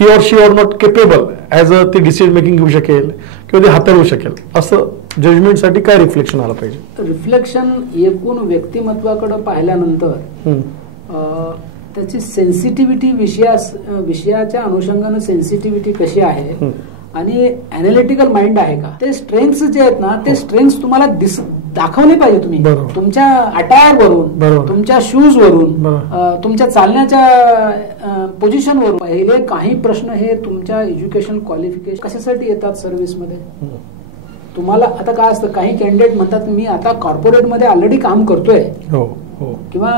He or she or not capable as अ ती decision making घेऊ शकेल किंवा ती हाताळू शकेल, असं जजमेंटसाठी काय रिफ्लेक्शन आलं पाहिजे? रिफ्लेक्शन एकूण व्यक्तिमत्वाकडे पाहिल्यानंतर त्याची सेन्सिटिव्हिटी विषयाच्या अनुषंगाने सेन्सिटिव्हिटी कशी आहे आणि अॅनालिटिकल माइंड आहे का, ते स्ट्रेंथ्स जे आहेत ना ते स्ट्रेंथ्स तुम्हाला दाखवले पाहिजे. तुम्ही तुमच्या अटायर वरून, तुमच्या शूज वरून, तुमच्या चालण्याच्या पोझिशन वरून. पहिले काही प्रश्न हे तुमच्या एज्युकेशन क्वालिफिकेशन कशासाठी येतात सर्व्हिसमध्ये. तुम्हाला आता काय असतं, काही कॅन्डिडेट म्हणतात मी आता कॉर्पोरेटमध्ये ऑलरेडी काम करतोय किंवा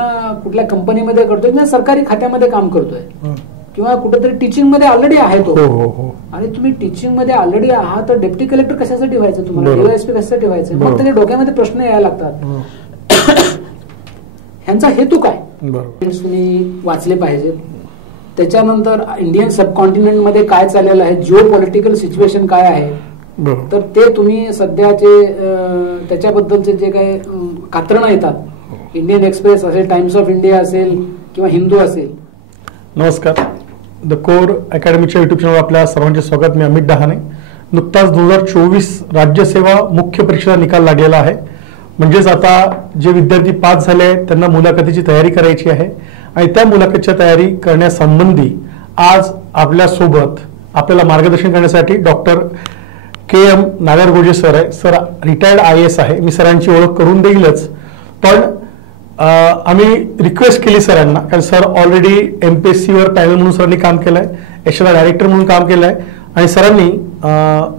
कुठल्या कंपनीमध्ये करतोय किंवा सरकारी खात्यामध्ये काम करतोय किंवा कुठेतरी टीचिंग मध्ये ऑलरेडी आहे तो. आणि तुम्ही टीचिंग मध्ये ऑलरेडी आहात तर डेप्टी कलेक्टर कशासाठी व्हायचं, तुम्हाला डीवायएसपी कशासाठी व्हायचं. मग त्याच्या डोक्यामध्ये प्रश्न यायला लागतात. ह्यांचा हेतू काय तुम्ही वाचले पाहिजेत. त्याच्यानंतर इंडियन सबकॉन्टिनेंट मध्ये काय चाललेलं आहे, जिओ पॉलिटिकल सिच्युएशन काय आहे, तर ते तुम्ही सध्याचे त्याच्याबद्दलचे जे काही कात्रणं येतात, इंडियन एक्सप्रेस असेल, टाइम्स ऑफ इंडिया असेल किंवा हिंदू असेल. नमस्कार, द कोर अकॅडमीच्या युट्यूब चॅनलवर आपल्या सर्वांचे स्वागत. मी अमित डहाणे. नुकताच 2024 राज्यसेवा मुख्य परीक्षेचा निकाल लागलेला आहे. म्हणजेच आता जे विद्यार्थी पास झाले आहेत त्यांना मुलाखतीची तयारी करायची आहे आणि त्या मुलाखतीच्या तयारी करण्यासंबंधी आज आपल्यासोबत आपल्याला मार्गदर्शन करण्यासाठी डॉक्टर KM नागरगोजे सर आहे. सर रिटायर्ड IAS आहे. मी सरांची ओळख करून देईलच, पण आम्ही रिक्वेस्ट केली सरांना, कारण सर ऑलरेडी MPSC वर पॅनल म्हणून सरांनी काम केलंय, यशदा डायरेक्टर म्हणून काम केलंय आणि सरांनी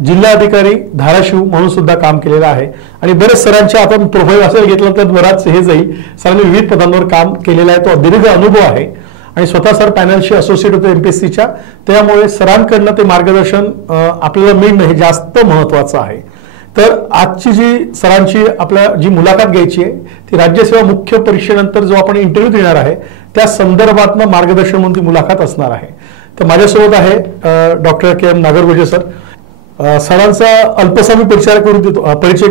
जिल्हाधिकारी धाराशिव म्हणून सुद्धा काम केलेलं आहे आणि बरेच सरांचे आपण प्रोफाईल असं घेतलं तर बराच हे जाईल. सरांनी विविध पदांवर काम केलेलं आहे, तो दीर्घ अनुभव आहे आणि स्वतः सर पॅनलशी असोसिएट होते MPSCच्या, त्यामुळे सरांकडनं ते मार्गदर्शन आपल्याला मिळणं हे जास्त महत्वाचं आहे. तर आजची जी सरांची आपल्या जी मुलाखत घ्यायची आहे ती राज्यसेवा मुख्य परीक्षेनंतर जो आपण इंटरव्ह्यू देणार आहे त्या संदर्भातनं मार्गदर्शन म्हणून ती मुलाखत असणार आहे. तर माझ्यासोबत आहे डॉक्टर KM नागरगोजे सर. सरांचा अल्पसा मी परिचय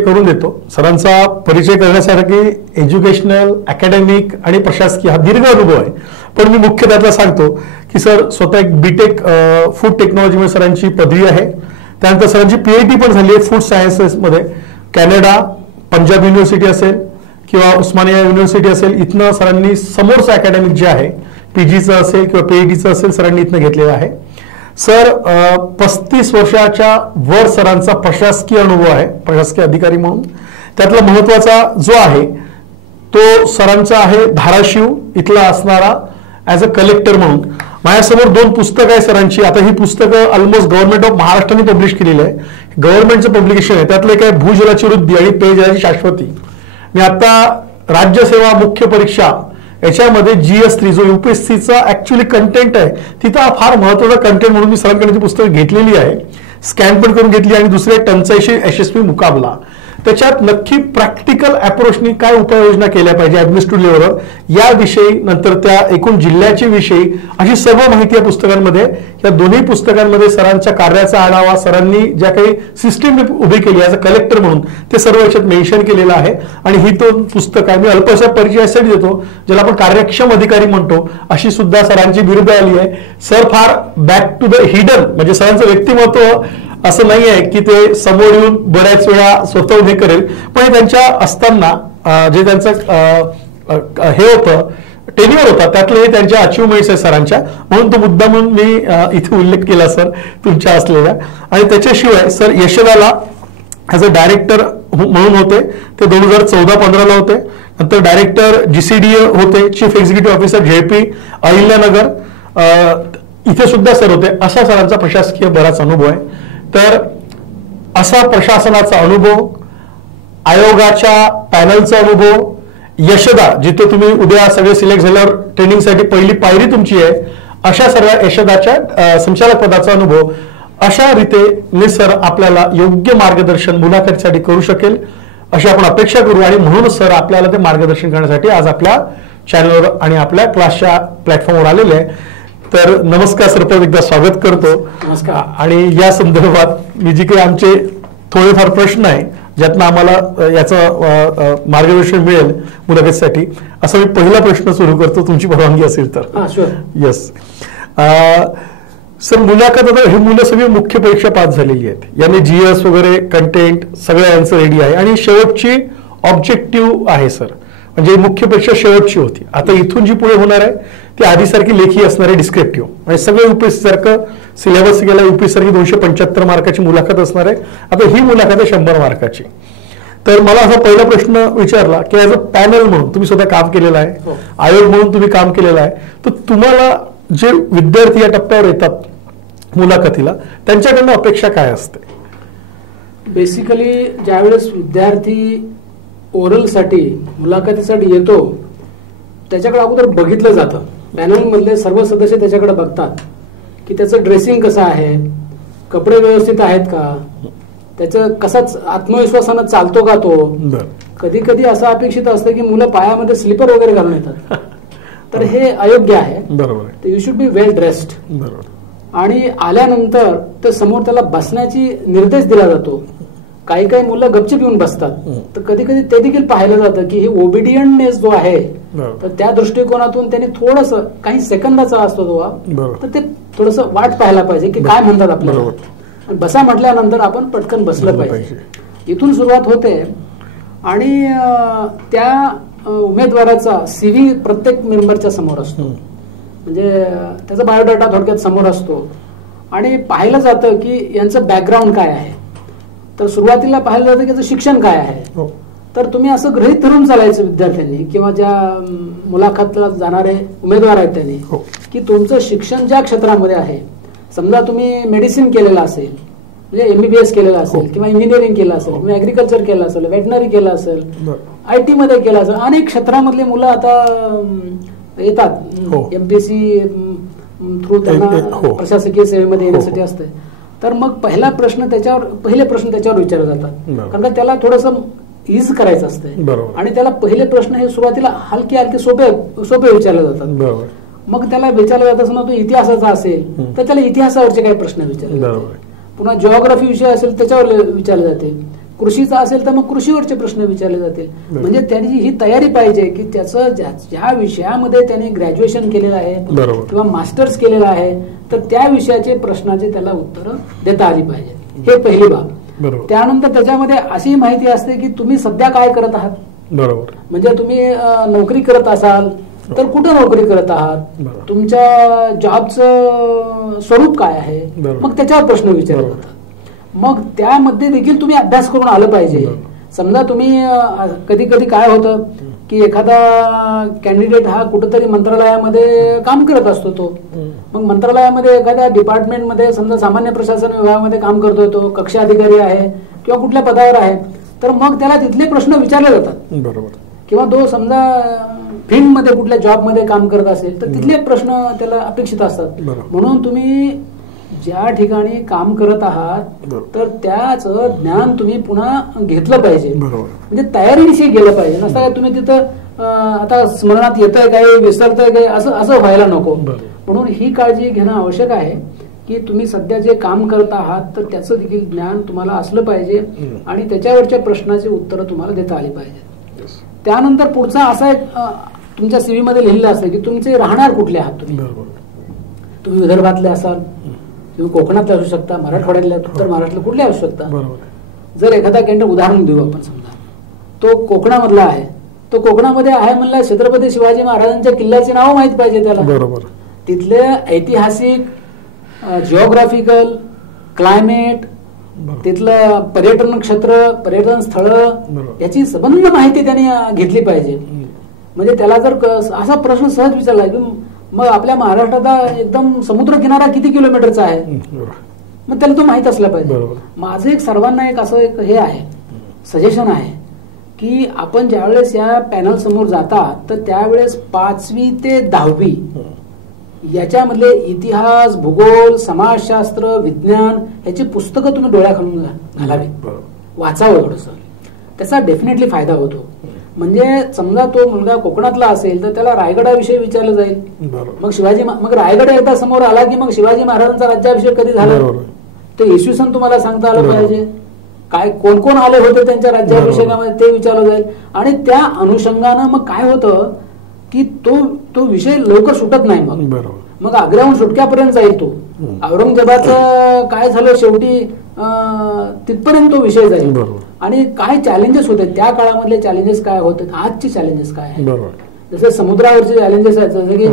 करून देतो. सरांचा परिचय करण्यासाठी एज्युकेशनल, अकॅडमिक आणि प्रशासकीय हा दीर्घ अनुभव आहे, पण मी मुख्य त्यातला सांगतो की सर स्वतः एक BTech फूड टेक्नॉलॉजीमध्ये सरांची पदवी आहे. त्यानंतर सरांची PhD पण झाली आहे फूड सायन्सेस मध्ये. कॅनडा, पंजाब युनिव्हर्सिटी असेल किंवा उस्मानिया युनिव्हर्सिटी असेल, इथनं सरांनी समोरचं अकॅडमिक जे आहे PGचं असेल किंवा PhDचं असेल सरांनी इथनं घेतलेलं आहे. सर 35 वर्षाच्या वर सरांचा प्रशासकीय अनुभव आहे, प्रशासकीय अधिकारी म्हणून. त्यातला महत्वाचा जो आहे तो सरांचा आहे धाराशिव इथला असणारा ऍज अ कलेक्टर म्हणून. माझ्यासमोर 2 पुस्तकं आहे सरांची. आता ही पुस्तकं ऑलमोस्ट गव्हर्नमेंट ऑफ महाराष्ट्राने पब्लिश केलेली आहे, गव्हर्नमेंटचं पब्लिकेशन आहे. त्यातलं एक आहे भूजलाची वृद्धी आणि पेयजलाची शाश्वती. मी आता राज्यसेवा मुख्य परीक्षा याच्यामध्ये GS3 जो UPSCचा ऍक्च्युअली कंटेंट आहे तिथं फार महत्वाचा कंटेंट म्हणून मी सरांकडे ती पुस्तकं घेतलेली आहे, स्कॅन पण करून घेतली. आणि दुसरे टंचाईशी यशस्वी मुकाबला, त्याच्यात नक्की प्रॅक्टिकल अप्रोचनी काय उपाययोजना केल्या पाहिजे ऍडमिनिस्ट्रेटिव्ह लेवलवर याविषयी, नंतर त्या एकूण जिल्ह्याच्या विषयी अशी सर्व माहिती या पुस्तकांमध्ये. या दोन्ही पुस्तकांमध्ये सरांच्या कार्याचा आढावा, सरांनी ज्या काही सिस्टीम उभी केली ऍज अ कलेक्टर म्हणून ते सर्व याच्यात मेन्शन केलेलं आहे. आणि ही 2 पुस्तकं मी अल्पशा परिचयासाठी देतो, ज्याला आपण कार्यक्षम अधिकारी म्हणतो, अशी सुद्धा सरांची बिरुदं आली आहे. सर फार बॅक टू द हिडन, म्हणजे सरांचं व्यक्तिमत्व असं नाही आहे की ते समोर येऊन बऱ्याच वेळा स्वतः उभे करेल, पण त्यांच्या असताना जे त्यांचं हे होतं टेन्युअर होता त्यातले हे त्यांच्या अचिव्हमेंट्स आहेत सरांच्या, म्हणून तो मुद्दा म्हणून मी इथे उल्लेख केला सर तुमच्या असलेल्या. आणि त्याच्याशिवाय सर यशदाला ऍज अ डायरेक्टर म्हणून होते, ते 2014-15 होते. नंतर डायरेक्टर GCDA होते, chief executive officer JP Ahilyanagar, इथे सुद्धा सर होते. असा सरांचा प्रशासकीय बराच अनुभव आहे. तर असा प्रशासनाचा अनुभव, आयोगाच्या पॅनलचा अनुभव, यशदा जिथे तुम्ही उद्या सगळे सिलेक्ट झाल्यावर ट्रेनिंगसाठी पहिली पायरी तुमची आहे, अशा सर्व यशदाच्या संचालक पदाचा अनुभव, अशा रीतीने सर आपल्याला योग्य मार्गदर्शन मुलाखतीसाठी करू शकेल अशी आपण अपेक्षा करू. आणि म्हणून सर आपल्याला ते मार्गदर्शन करण्यासाठी आज आपल्या चॅनलवर आणि आपल्या क्लासच्या प्लॅटफॉर्मवर आलेले आहे. तर नमस्कार सर, परत एकदा स्वागत करतो. नमस्कार. आणि या संदर्भात मी जी काही आमचे थोडेफार प्रश्न आहे ज्यातनं आम्हाला याचं मार्गदर्शन मिळेल मुलाखतीसाठी, असा मी पहिला प्रश्न सुरू करतो तुमची परवानगी असेल तर. येस. सर मुलाखत, आता हे मुलं सगळी मुख्य परीक्षा पास झालेली आहेत, यांनी GS वगैरे कंटेंट सगळं यांचं रेडी आहे आणि शेवटची ऑब्जेक्टिव्ह आहे सर, म्हणजे मुख्य परीक्षा शेवटची होती. आता इथून जी पुढे होणार आहे ती आधीसारखी लेखी असणार आहे, डिस्क्रिप्टिव्ह, म्हणजे सगळं UPSC सारखं सिलेबस गेला, UPSC सारखी 275 मार्काची मुलाखत असणार आहे. आता ही मुलाखत आहे 100 मार्काची. तर मला असा पहिला प्रश्न विचारला की ऍज अ पॅनल म्हणून तुम्ही स्वतः काम केलेलं आहे, आयोग म्हणून तुम्ही काम केलेलं आहे, तर तुम्हाला जे विद्यार्थी या टप्प्यावर येतात मुलाखतीला त्यांच्याकडनं अपेक्षा काय असते? बेसिकली ज्यावेळेस विद्यार्थी ओरलसाठी मुलाखतीसाठी येतो त्याच्याकडे अगोदर बघितलं जातं, पॅनल मधले सर्व सदस्य त्याच्याकडे बघतात की त्याचं ड्रेसिंग कसं आहे, कपडे व्यवस्थित आहेत का, त्याचं कसाच आत्मविश्वासानं चालतो का तो. कधी कधी असं अपेक्षित असतं की मुलं पायामध्ये स्लीपर वगैरे घालून येतात, तर हे अयोग्य आहे. बरोबर, you should be well dressed. आणि आल्यानंतर ते समोर त्याला बसण्याची निर्देश दिला जातो. काही काही मुलं गपचिप येऊन बसतात, तर कधी कधी ते देखील पाहिलं जातं की हे ओबिडियंटनेस जो आहे, तर त्या दृष्टिकोनातून त्यांनी थोडस काही सेकंदाचा असतो तो, तर ते थोडस वाट पाहायला पाहिजे की काय म्हणतात आपल्याला. बसा म्हटल्यानंतर आपण पटकन बसलं पाहिजे. इथून सुरुवात होते आणि त्या उमेदवाराचा CV प्रत्येक मेंबरच्या समोर असतो, म्हणजे त्याचा बायोडाटा थोडक्यात समोर असतो आणि पाहिलं जातं की यांचं बॅकग्राऊंड काय आहे. तर सुरुवातीला पाहिलं जातं की याचं शिक्षण काय आहे. तर तुम्ही असं गृहीत धरून चालायचं विद्यार्थ्यांनी किंवा ज्या मुलाखतला जाणारे उमेदवार आहेत त्यांनी की तुमचं शिक्षण ज्या क्षेत्रामध्ये आहे, समजा तुम्ही मेडिसिन केलेलं असेल, म्हणजे MBBS केलेलं असेल किंवा इंजिनिअरिंग केलं असेल किंवा ऍग्रिकल्चर केलं असेल, वेटनरी केलं असेल, IT मध्ये केलं असेल, अनेक क्षेत्रामधले मुलं आता येतात. MPSC थ्रू त्यांना प्रशासकीय सेवेमध्ये येण्यासाठी असते. तर मग पहिले प्रश्न त्याच्यावर विचारले जातात, कारण का त्याला थोडंसं इज करायचं असतं आणि त्याला पहिले प्रश्न हे सुरुवातीला हलके सोपे विचारले जातात. मग त्याला विचारलं जातं समजा तो इतिहासाचा असेल तर त्याला इतिहासावरचे काही प्रश्न विचारले जातात. पुन्हा जिओग्राफी विषय असेल त्याच्यावर विचारले जाते. कृषीचा असेल तर मग कृषीवरचे प्रश्न विचारले जातील. म्हणजे त्यांची ही तयारी पाहिजे की त्याचं ज्या विषयामध्ये त्याने ग्रॅज्युएशन केलेलं आहे किंवा मास्टर्स केलेलं आहे तर त्या विषयाचे प्रश्नाचे त्याला उत्तरं देता आली पाहिजे. हे पहिली बाब. त्यानंतर त्याच्यामध्ये अशी माहिती असते की तुम्ही सध्या काय करत आहात. बरोबर, म्हणजे तुम्ही नोकरी करत असाल तर कुठे नोकरी करत आहात, तुमच्या जॉबचं स्वरूप काय आहे, मग त्याच्यावर प्रश्न विचारले जातात. मग त्यामध्ये देखील तुम्ही अभ्यास करून आलं पाहिजे. समजा तुम्ही कधी कधी काय होतं की एखादा कॅन्डिडेट हा कुठेतरी मंत्रालयामध्ये काम करत असतो, तो मग मंत्रालयामध्ये एखाद्या डिपार्टमेंटमध्ये समजा सामान्य प्रशासन विभागामध्ये काम करतोय, तो कक्ष अधिकारी आहे किंवा कुठल्या पदावर आहे, तर मग त्याला तिथले प्रश्न विचारले जातात. बरोबर, किंवा तो समजा फील्डमध्ये कुठल्या जॉबमध्ये काम करत असेल तर तिथले प्रश्न त्याला अपेक्षित असतात. म्हणून तुम्ही ज्या ठिकाणी काम करत आहात तर त्याचं ज्ञान तुम्ही पुन्हा घेतलं पाहिजे, म्हणजे तयारीनिशी गेलं पाहिजे. नसता तुम्ही तिथं आता स्मरणात येतंय काय, विसरतंय काय, असं व्हायला नको. म्हणून ही काळजी घेणं आवश्यक आहे की तुम्ही सध्या जे काम करत आहात तर त्याचं देखील ज्ञान तुम्हाला असलं पाहिजे आणि त्याच्यावरच्या प्रश्नाची उत्तरं तुम्हाला देता आली पाहिजे. त्यानंतर पुढचा असा एक तुमच्या CV मध्ये लिहिलेलं असतं की तुमचे राहणार कुठले आहात. तुम्ही विदर्भातले असाल, तुम्ही कोकणातले असू शकता, मराठवाड्यातले, उत्तर महाराष्ट्रातले कुठले असू शकता. जर एखादा कॅन्डिडेट उदाहरण देऊ आपण, समजा तो कोकणामधला आहे, तो कोकणामध्ये आहे म्हणला छत्रपती शिवाजी महाराजांच्या किल्ल्याची नावं माहित पाहिजे त्याला. बरोबर, तिथले ऐतिहासिक, जिओग्राफिकल, क्लायमेट, तिथलं पर्यटन क्षेत्र, पर्यटन स्थळ याची संबंध माहिती त्यांनी घेतली पाहिजे. म्हणजे त्याला जर असा प्रश्न सहज विचारला की मग आपल्या महाराष्ट्रात एकदम समुद्र किनारा किती किलोमीटरचा आहे, मग त्याला तो माहित असला पाहिजे. माझं एक सर्वांना एक असं एक हे आहे, सजेशन आहे की आपण ज्यावेळेस या पॅनल समोर जाता तर त्यावेळेस 5वी ते 10वी याच्यामधले इतिहास, भूगोल, समाजशास्त्र, विज्ञान याची पुस्तकं तुम्ही डोळ्याखालून घालावी, वाचावं थोडंसं. त्याचा डेफिनेटली फायदा होतो. म्हणजे समजा तो मुलगा कोकणातला असेल तर त्याला रायगडाविषयी विचारलं जाईल, मग रायगड एकदा समोर आला की मग शिवाजी महाराजांचा राज्याभिषेक कधी झाला ते इसवी सन तुम्हाला सांगता आलं पाहिजे. काय कोण कोण आले होते त्यांच्या राज्याभिषेकामध्ये ते विचारलं जाईल. आणि त्या अनुषंगानं मग काय होतं की तो विषय लवकर सुटत नाही. मग मग आग्र्याहून सुटक्यापर्यंत जाईल तो. औरंगजेबाचं काय झालं शेवटी तिथपर्यंत तो विषय जाईल. आणि काय चॅलेंजेस होते त्या काळामधले, चॅलेंजेस काय होते, आजचे चॅलेंजेस काय आहेत. जसे समुद्रावरचे चॅलेंजेस आहेत, जसं की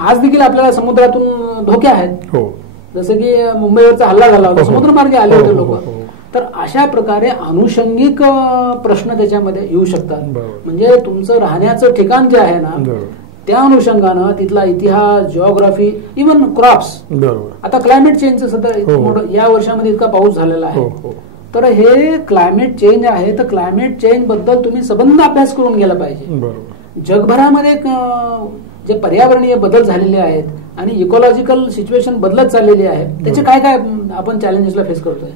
आज देखील आपल्याला समुद्रातून धोके आहेत. जसं की मुंबईवरचा हल्ला झाला होता, समुद्रमार्गे आले होते लोक. तर अशा प्रकारे अनुषंगिक प्रश्न त्याच्यामध्ये येऊ शकतात. म्हणजे तुमचं राहण्याचं ठिकाण जे आहे ना, त्या अनुषंगानं तिथला इतिहास, जिओग्राफी, इव्हन क्रॉप्स. आता क्लायमेट चेंजचं सध्या या वर्षामध्ये इतका पाऊस झालेला आहे. तर हे क्लायमेट चेंज आहे, तर क्लायमेट चेंज बद्दल तुम्ही सबंध अभ्यास करून गेला पाहिजे. जगभरामध्ये जे पर्यावरणीय बदल झालेले आहेत आणि इकॉलॉजिकल सिच्युएशन बदलत चाललेली आहे, त्याचे काय काय आपण चॅलेंजेसला फेस करतोय.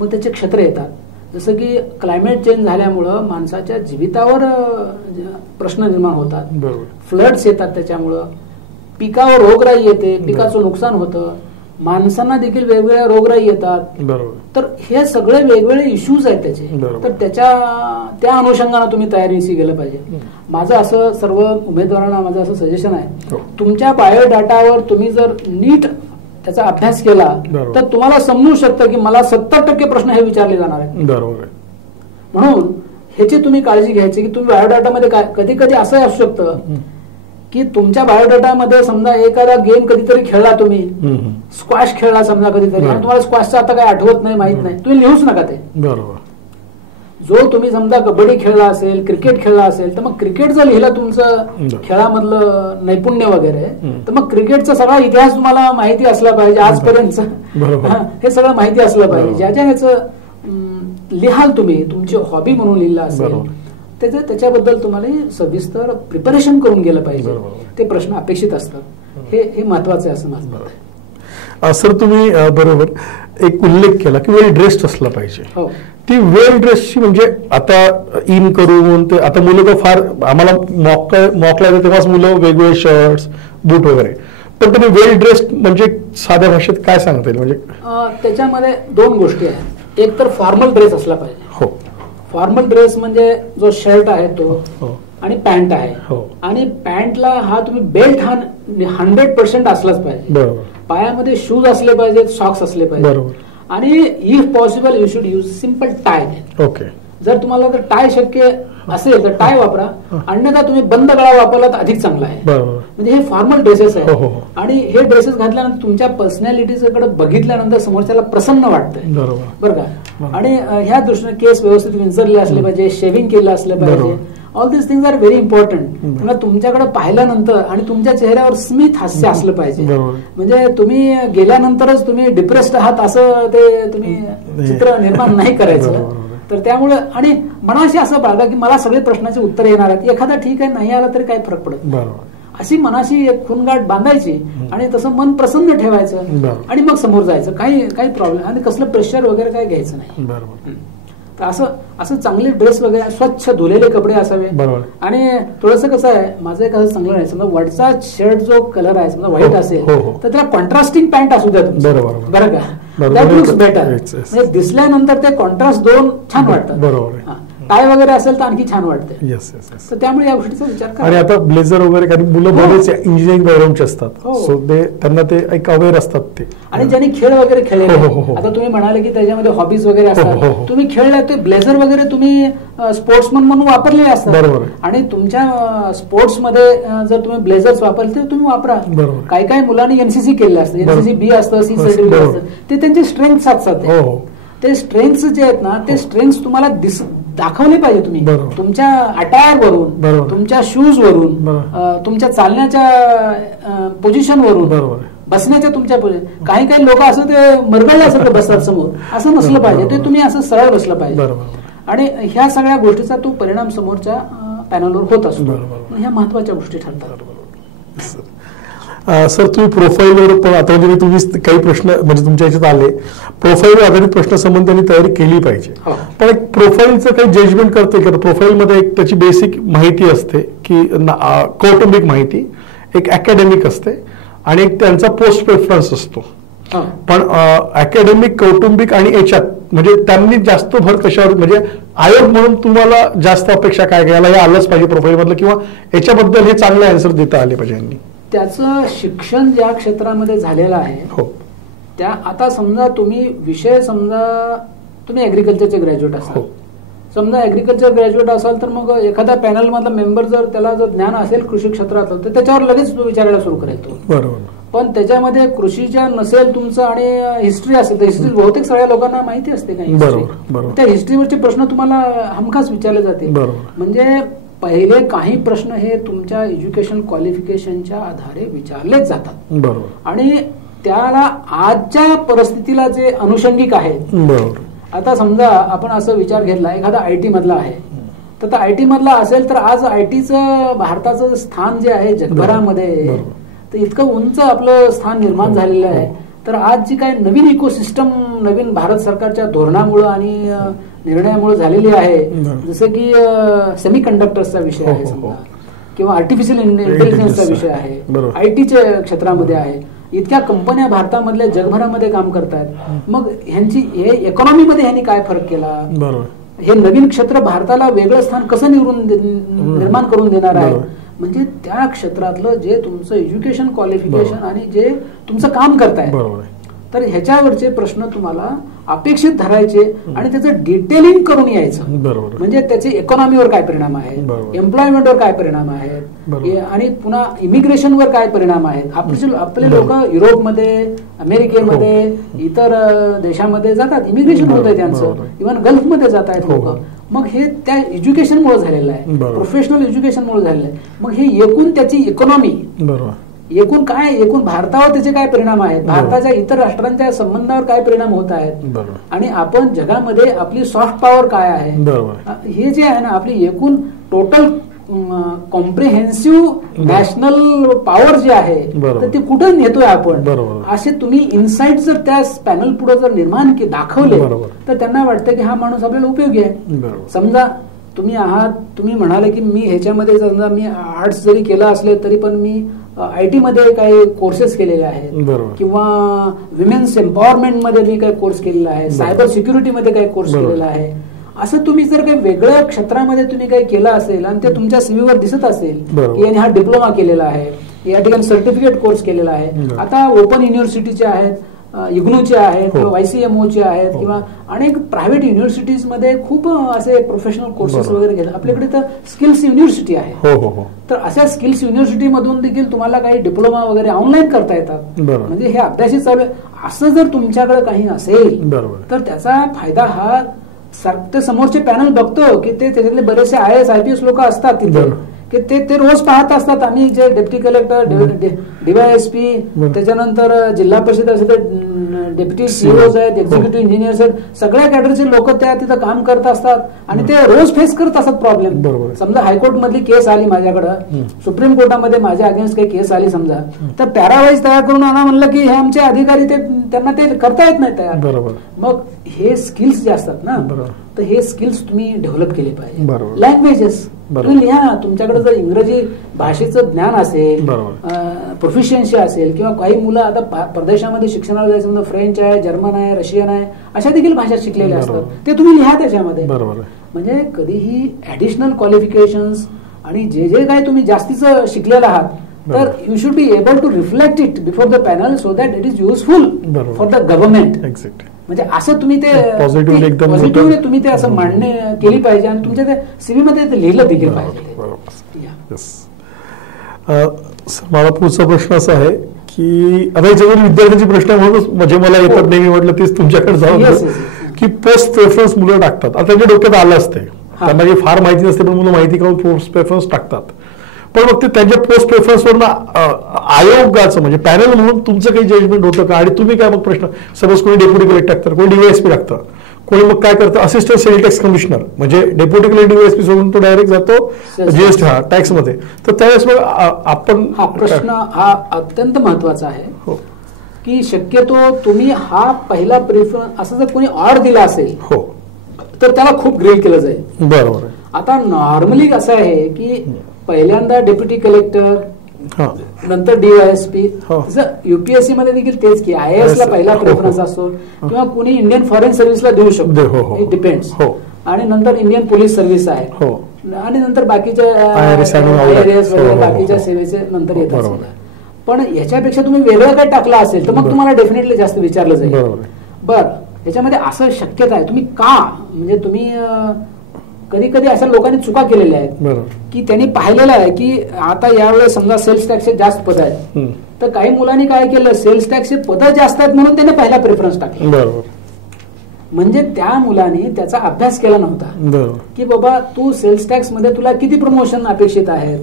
मग त्याचे क्षेत्र येतात. जसं की क्लायमेट चेंज झाल्यामुळं माणसाच्या जीवितावर प्रश्न निर्माण होतात. फ्लड्स येतात, त्याच्यामुळं पिकावर रोगराई येते, पिकाचं नुकसान होतं, माणसांना देखील वेगवेगळ्या रोगराई येतात. तर हे सगळे वेगवेगळे इश्यूज आहेत त्याचे. तर त्या अनुषंगाने तुम्ही तयारीशी गेलं पाहिजे. माझं असं सर्व उमेदवारांना माझं असं सजेशन आहे, तुमच्या बायोडाटावर तुम्ही जर नीट त्याचा अभ्यास केला तर तुम्हाला समजू शकतं की मला 70% प्रश्न हे विचारले जाणार आहेत. म्हणून ह्याची तुम्ही काळजी घ्यायची की तुम्ही बायोडाटामध्ये काय, कधी कधी असं असू शकतं की तुमच्या बायोडाटामध्ये समजा एखादा गेम कधीतरी खेळला, तुम्ही स्क्वॅश खेळला समजा कधीतरी, आणि तुम्हाला स्क्वॅशचं आता काय आठवत नाही, माहित नाही, तुम्ही लिहूच नका ते. जो तुम्ही समजा कबड्डी खेळला असेल, क्रिकेट खेळला असेल, तर मग क्रिकेट जर लिहिलं तुमचं खेळामधलं नैपुण्य वगैरे, तर मग क्रिकेटचा सगळा इतिहास तुम्हाला माहिती असला पाहिजे आजपर्यंत. हे सगळं माहिती असलं पाहिजे. ज्या ह्याचं लिहाल तुम्ही, तुमची हॉबी म्हणून लिहिलं असेल, त्याच्याबद्दल तुम्हाला सविस्तर प्रिपरेशन करून गेलं पाहिजे. ते प्रश्न अपेक्षित असतात. हे महत्वाचं आहे असं माझं मत आहे. सर, तुम्ही बरोबर एक उल्लेख केला की वेल ड्रेस्ड असला पाहिजे. ती वेल ड्रेसची म्हणजे आता इन करून ते आता मुलं तर फार आम्हाला मॉकला येतं तेव्हाच मुलं वेगवेगळे शर्ट्स, बूट वगैरे, पण तुम्ही वेल ड्रेस्ड म्हणजे साध्या भाषेत काय सांगता येईल? म्हणजे त्याच्यामध्ये दोन गोष्टी आहेत. एक तर फॉर्मल ड्रेस असला पाहिजे. फॉर्मल ड्रेस म्हणजे जो शर्ट आहे तो आणि पॅन्ट आहे, आणि पॅन्टला हा तुम्ही बेल्ट हा 100% असलाच पाहिजे. पायामध्ये शूज असले पाहिजेत, सॉक्स असले पाहिजे, आणि if possible you should use simple tie. जर तुम्हाला जर टाय शक्य असेल तर टाय वापरा, अन्यथा तुम्ही बंद गळा वापरला तर अधिक चांगला आहे. म्हणजे हे फॉर्मल ड्रेसेस आहे, आणि हे ड्रेसेस घातल्यानंतर तुमच्या पर्सनॅलिटीकडे बघितल्यानंतर समोरच्याला प्रसन्न वाटतंय, बरं का. आणि ह्या दृष्टीने केस व्यवस्थित विंचरले असले पाहिजे, शेव्हिंग केलं असलं पाहिजे. ऑल दिस थिंग्स आर व्हेरी इम्पॉर्टंट. तुमच्याकडे पाहिल्यानंतर आणि तुमच्या चेहऱ्यावर स्मित हास्य असलं पाहिजे. म्हणजे तुम्ही गेल्यानंतरच तुम्ही डिप्रेस्ड आहात असं ते तुम्ही चित्र निर्माण नाही करायचं. तर त्यामुळे आणि मनाशी असं बाळगा की मला सगळे प्रश्नाचे उत्तर येणार आहेत. एखादा ठीक आहे, नाही आला तरी काही फरक पडत नाही, अशी मनाशी एक खूणगाठ बांधायची आणि तसं मन प्रसन्न ठेवायचं आणि मग समोर जायचं. काही प्रॉब्लेम आणि कसलं प्रेशर वगैरे काही घ्यायचं नाही. तर असं चांगले ड्रेस वगैरे, स्वच्छ धुलेले कपडे असावे. आणि थोडंसं कसं आहे, माझं एक असं चांगलं नाही, समजा वरचा शर्ट जो कलर आहे समजा व्हाईट असेल तर त्याला कॉन्ट्रास्टिंग पॅन्ट असू द्या तुमचं, बरं का. That looks better. म्हणजे दिसल्यानंतर ते कॉन्ट्रास्ट दोन छान वाटतात. टाय वगैरे असेल तर आणखी छान वाटते. तर त्यामुळे या गोष्टीचा विचार करा. आणि आता ब्लेझर वगैरे काही मुलं बरेच इंजिनिअरिंग बॅकग्राऊंडचे असतात, सो त्यांना ते एक अवेअर असतात ते. आणि ज्यांनी खेळ वगैरे खेळले, आता तुम्ही म्हणाले की त्याच्यामध्ये हॉबीज वगैरे असतात, तुम्ही खेळले ते ब्लेझर वगैरे तुम्ही स्पोर्ट्समन म्हणून वापरलेले असतात. आणि तुमच्या स्पोर्ट्समध्ये जर तुम्ही ब्लेझर्स वापरले तर तुम्ही वापरा. काही मुलांनी एनसीसी केलेलं असतं, एनसीसी बी असतं, सी सर्टिफिकेट असतं, ते त्यांचे स्ट्रेंथ असतात. ते स्ट्रेंथ्स जे आहेत ना, ते स्ट्रेंथ्स तुम्हाला दाखवले पाहिजे. तुम्ही तुमच्या अटायर वरून, तुमच्या शूज वरून, तुमच्या चालण्याच्या पोझिशन वरून, बसण्याच्या तुमच्या काही लोक असं ते मरगळल्यासारखं बसतात समोर, असं नसलं पाहिजे. ते तुम्ही असं सरळ बसलं पाहिजे. आणि ह्या सगळ्या गोष्टीचा तो परिणाम समोरच्या पॅनलवर होत असतो. ह्या महत्वाच्या गोष्टी ठरतात. सर, तुम्ही प्रोफाईलवर पण आता म्हणजे तुम्ही काही प्रश्न म्हणजे तुमच्या याच्यात आले, प्रोफाईलवर आधारित प्रश्न संबंधाने तयारी केली पाहिजे. पण एक प्रोफाईलचं काही जजमेंट करते का? प्रोफाईलमध्ये एक त्याची बेसिक माहिती असते की कौटुंबिक माहिती, एक अकॅडमिक असते आणि एक त्यांचा पोस्ट प्रेफरन्स असतो. पण अकॅडमिक, कौटुंबिक आणि याच्यात म्हणजे त्यांनी जास्त भर कशावर, म्हणजे आयोग म्हणून तुम्हाला जास्त अपेक्षा काय घ्यायला हे आलंच पाहिजे प्रोफाईल मधलं, किंवा याच्याबद्दल हे चांगले आन्सर देता आले पाहिजे यांनी? त्याचं शिक्षण ज्या क्षेत्रामध्ये झालेलं आहे हो त्या, आता समजा तुम्ही विषय, समजा तुम्ही ऍग्रिकल्चरचे ग्रॅज्युएट असाल, समजा ऍग्रिकल्चर ग्रॅज्युएट असाल तर मग एखाद्या पॅनल मधला मेंबर जर त्याला जर ज्ञान असेल कृषी क्षेत्रात तर त्याच्यावर लगेच तो विचारायला सुरू करेल. बरोबर. पण त्याच्यामध्ये कृषीच्या नसेल तुमचं आणि हिस्ट्री असेल तर हिस्ट्री बहुतेक सगळ्या लोकांना माहिती असते का हिस्ट्री, त्या हिस्ट्रीवरचे प्रश्न तुम्हाला हमखास विचारले जाते. म्हणजे पहिले काही प्रश्न हे तुमच्या एज्युकेशन क्वालिफिकेशनच्या आधारे विचारलेच जातात. बरोबर. आणि त्याला आजच्या परिस्थितीला जे अनुषंगिक आहे, आता समजा आपण असं विचार घेतला एखादा आयटी मधला आहे तर आयटी मधला असेल तर आज आयटीचं भारताचं स्थान जे आहे जगभरामध्ये तर इतकं उंच आपलं स्थान निर्माण झालेलं आहे. तर आज जी काही नवीन इकोसिस्टम नवीन भारत सरकारच्या धोरणामुळे आणि निर्णयामुळे झालेली आहे, जसं की सेमी कंडक्टर्सचा विषय आहे समजा, किंवा आर्टिफिशियल इंटेलिजन्सचा विषय आहे, आयटीच्या क्षेत्रामध्ये आहे, इतक्या कंपन्या भारतामधल्या जगभरामध्ये काम करतात. मग ह्यांची हे इकॉनॉमीमध्ये ह्यांनी काय फरक केला, हे नवीन क्षेत्र भारताला वेगळं स्थान कसं निर्माण करून देणार आहे. म्हणजे त्या क्षेत्रातलं जे तुमचं एज्युकेशन क्वालिफिकेशन आणि जे तुमचं काम करताय तर ह्याच्यावरचे प्रश्न तुम्हाला अपेक्षित धरायचे आणि त्याचं डिटेलिंग करून यायचं. म्हणजे त्याचे इकॉनॉमीवर काय परिणाम आहेत, एम्प्लॉयमेंटवर काय परिणाम आहेत, आणि पुन्हा इमिग्रेशनवर काय परिणाम आहेत. आपले लोक युरोपमध्ये, अमेरिकेमध्ये, इतर देशामध्ये जातात, इमिग्रेशन होत आहे त्यांचं, इव्हन गल्फमध्ये जात आहेत लोक. मग हे त्या एज्युकेशनमुळे झालेलं आहे, प्रोफेशनल एज्युकेशनमुळे झालेलं आहे. मग हे एकूण त्याची इकॉनॉमी, एकूण काय, एकूण भारतावर त्याचे काय परिणाम आहेत, भारताच्या इतर राष्ट्रांच्या संबंधावर काय परिणाम होत आहेत, आणि आपण जगामध्ये आपली सॉफ्ट पॉवर काय आहे, हे जे आहे ना आपली एकूण टोटल कॉम्प्रिहेन्सिव्ह नॅशनल पॉवर जे आहे तर ते कुठे नेतोय आपण, असे तुम्ही इन्साइट जर त्या पॅनल पुढे जर निर्माण दाखवले तर त्यांना वाटतं की हा माणूस आपल्याला उपयोगी आहे. समजा तुम्ही आहात, तुम्ही म्हणाले की मी ह्याच्यामध्ये समजा मी आर्ट्स जरी केलं असले तरी पण मी आयटी मध्ये काही कोर्सेस केलेले आहेत, किंवा विमेन्स एम्पॉवरमेंट मध्ये मी काही कोर्स केलेला आहे, सायबर सिक्युरिटी मध्ये काही कोर्स केलेला आहे. असं तुम्ही जर काही वेगळ्या क्षेत्रामध्ये तुम्ही काही केलं असेल आणि ते तुमच्या सीव्हीवर दिसत असेल की यांनी हा डिप्लोमा केलेला आहे, या ठिकाणी सर्टिफिकेट कोर्स केलेला आहे. आता ओपन युनिव्हर्सिटीचे आहेत, इग्नूचे आहेत, किंवा YCMOचे आहेत, किंवा अनेक प्रायव्हेट युनिव्हर्सिटीज मध्ये खूप असे प्रोफेशनल कोर्सेस वगैरे घेतात. आपल्याकडे तर स्किल्स युनिव्हर्सिटी आहे, तर अशा स्किल्स युनिव्हर्सिटी मधून देखील तुम्हाला काही डिप्लोमा वगैरे ऑनलाईन करता येतात. म्हणजे हे अभ्यासित चालू आहे. असं जर तुमच्याकडे काही असेल तर त्याचा फायदा हा ते समोरचे पॅनल बघतो की ते त्याच्यातले बरेचसे IAS IPS लोक असतात तिथे की ते रोज पाहत असतात. आम्ही जे डेप्टी कलेक्टर, DYSP, त्याच्यानंतर जिल्हा परिषद असेल तर डेप्युटी CEOs आहेत, एक्झिक्युटिव्ह इंजिनियर्स आहेत, सगळ्या कॅडरचे लोक त्या तिथं काम करत असतात आणि ते रोज फेस करत असतात प्रॉब्लेम. समजा हायकोर्ट मधली केस आली माझ्याकडं, सुप्रीम कोर्टामध्ये माझ्या अगेन्स्ट काही केस आली समजा, तर पॅरावाईज तयार करून आणा म्हणलं की हे आमचे अधिकारी त्यांना ते करता येत नाही तयार. मग हे स्किल्स जे असतात ना, तर हे स्किल्स तुम्ही डेव्हलप केले पाहिजे. लँग्वेजेस तुम्ही लिहा, तुमच्याकडे जर इंग्रजी भाषेचं ज्ञान असेल, प्रोफिशियन्सी असेल, किंवा काही मुलं आता परदेशामध्ये शिक्षणाला जायचं म्हणजे फ्रेंच आहे, जर्मन आहे, रशियन आहे, अशा देखील भाषा शिकलेल्या असतात, ते तुम्ही लिहा त्याच्यामध्ये. म्हणजे कधीही ऍडिशनल क्वालिफिकेशन्स आणि जे जे काही तुम्ही जास्तीचं शिकलेलं आहात तर you should be able to reflect it before the panel so that it is useful for the government. म्हणजे असं तुम्ही ते पॉझिटिव्हली तुम्ही ते असं मांडणे केली पाहिजे आणि तुमच्या त्या सीव्ही मध्ये ते लिहिलं देखील पाहिजे. मला पुढचा प्रश्न असा आहे की आता याच्यावर विद्यार्थ्यांची प्रश्न म्हणूनच म्हणजे मला येतात नेहमी म्हटलं तेच तुमच्याकडे जाऊन की पोस्ट प्रेफरन्स मुलं टाकतात. आता त्यांच्या डोक्यात आलं असते, त्यांना फार माहिती नसते पण मुलं माहिती करून पोस्ट प्रेफरन्स टाकतात. पण मग ते त्यांच्या पोस्ट प्रेफरन्सवर आयोगाचं म्हणजे पॅनल म्हणून तुमचं काही जजमेंट होतं का? आणि तुम्ही काय मग प्रश्न, सपोज कोणी डेप्युटी कलेक्टर टाकतात, कोणी DYSP टाकतं, कोणी मग काय करतं असिस्टंट सेल टॅक्स कमिशनर, म्हणजे डेप्युटी कलेक्टर DYSP सोडून तो डायरेक्ट जातो GST टॅक्स मध्ये. तर त्यावेळेस मग आपण हा प्रश्न हा अत्यंत महत्वाचा आहे की शक्यतो तुम्ही हा पहिला प्रेफरन्स असं जर कोणी ऑर्डर दिला असेल तर त्याला खूप ग्रिल केलं जाईल. बरोबर. आता नॉर्मली कसं आहे की पहिल्यांदा डेप्युटी कलेक्टर, नंतर DYSP, UPSC मध्ये देखील तेच की IAS ला पहिला प्रेफरन्स असतो, किंवा कुणी इंडियन फॉरेन सर्व्हिसला देऊ शकतो, इट डिपेंड्स. आणि नंतर इंडियन पोलीस सर्व्हिस आहे, आणि नंतर बाकीच्या IRS वगैरे बाकीच्या सेवेचे नंतर येतात. पण याच्यापेक्षा तुम्ही वेगळं काय टाकलं असेल तर मग तुम्हाला डेफिनेटली जास्त विचारलं जाईल. बरं, याच्यामध्ये असं शक्यता आहे तुम्ही का, म्हणजे तुम्ही कधी कधी अशा लोकांनी चुका केलेल्या आहेत की त्यांनी पाहिलेलं आहे की आता यावेळेस समजा सेल्स टॅक्सचे जास्त पद आहेत, तर काही मुलांनी काय केलं, सेल्स टॅक्सचे पद जास्त आहेत म्हणून त्याने पहिला प्रेफरन्स टाकला. म्हणजे त्या मुलाने त्याचा अभ्यास केला नव्हता की बाबा तू सेल्स टॅक्स मध्ये तुला किती प्रमोशन अपेक्षित आहे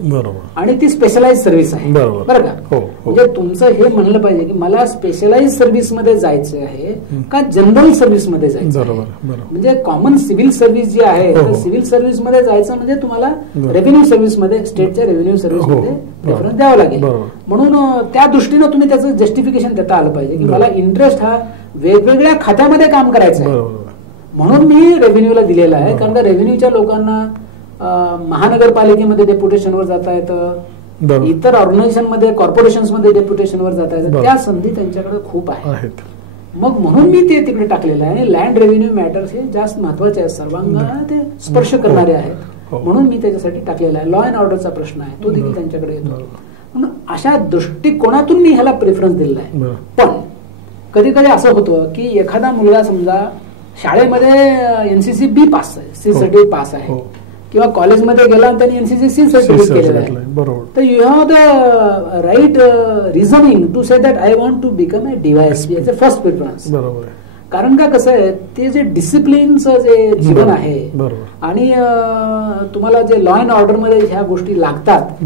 आणि ती स्पेशलाइज सर्व्हिस आहे. बरं का, म्हणजे तुमचं हे म्हणलं पाहिजे की मला स्पेशलाइज सर्व्हिस मध्ये जायचं आहे का जनरल सर्व्हिस मध्ये जायचं. म्हणजे कॉमन सिव्हिल सर्व्हिस जी आहे, सिव्हिल सर्व्हिस मध्ये जायचं म्हणजे तुम्हाला रेव्हेन्यू सर्व्हिस मध्ये, स्टेटच्या रेव्हेन्यू सर्व्हिस मध्ये प्रेफरन्स द्यावा लागेल. म्हणून त्या दृष्टीनं तुम्ही त्याचं जस्टिफिकेशन देता आलं पाहिजे की मला इंटरेस्ट हा वेगवेगळ्या खात्यामध्ये काम करायचं आहे म्हणून मी रेव्हेन्यूला दिलेला आहे. कारण का रेव्हेन्यूच्या लोकांना महानगरपालिकेमध्ये डेप्युटेशनवर जाता येतं, इतर ऑर्गनायझेशन मध्ये, कॉर्पोरेशन्स मध्ये डेप्युटेशनवर जाता येतं, त्या संधी त्यांच्याकडे खूप आहेत. मग म्हणून मी ते तिकडे टाकलेलं आहे. आणि लँड रेव्हेन्यू मॅटर्स हे जास्त महत्वाचे आहेत, सर्वांना ते स्पर्श करणारे आहेत म्हणून मी त्याच्यासाठी टाकलेला आहे. लॉ अँड ऑर्डरचा प्रश्न आहे तो देखील त्यांच्याकडे येतो. म्हणून अशा दृष्टिकोनातून मी ह्याला प्रेफरन्स दिलेला आहे. पण कधी कधी असं होतं की एखादा मुलगा समजा शाळेमध्ये एनसीसी बी पास आहे, सी सर्टिफिकेट पास आहे, किंवा कॉलेजमध्ये गेला आणि त्यांनी एनसीसी सी सर्टिफिकेट केलेलं आहे, तर you have the right reasoning to say that I want to become a DYSP याचे फर्स्ट प्रेफरन्स. कारण का कसं आहे, ते जे डिसिप्लिनचं जे जीवन आहे आणि तुम्हाला जे लॉ अँड ऑर्डर मध्ये ह्या गोष्टी लागतात,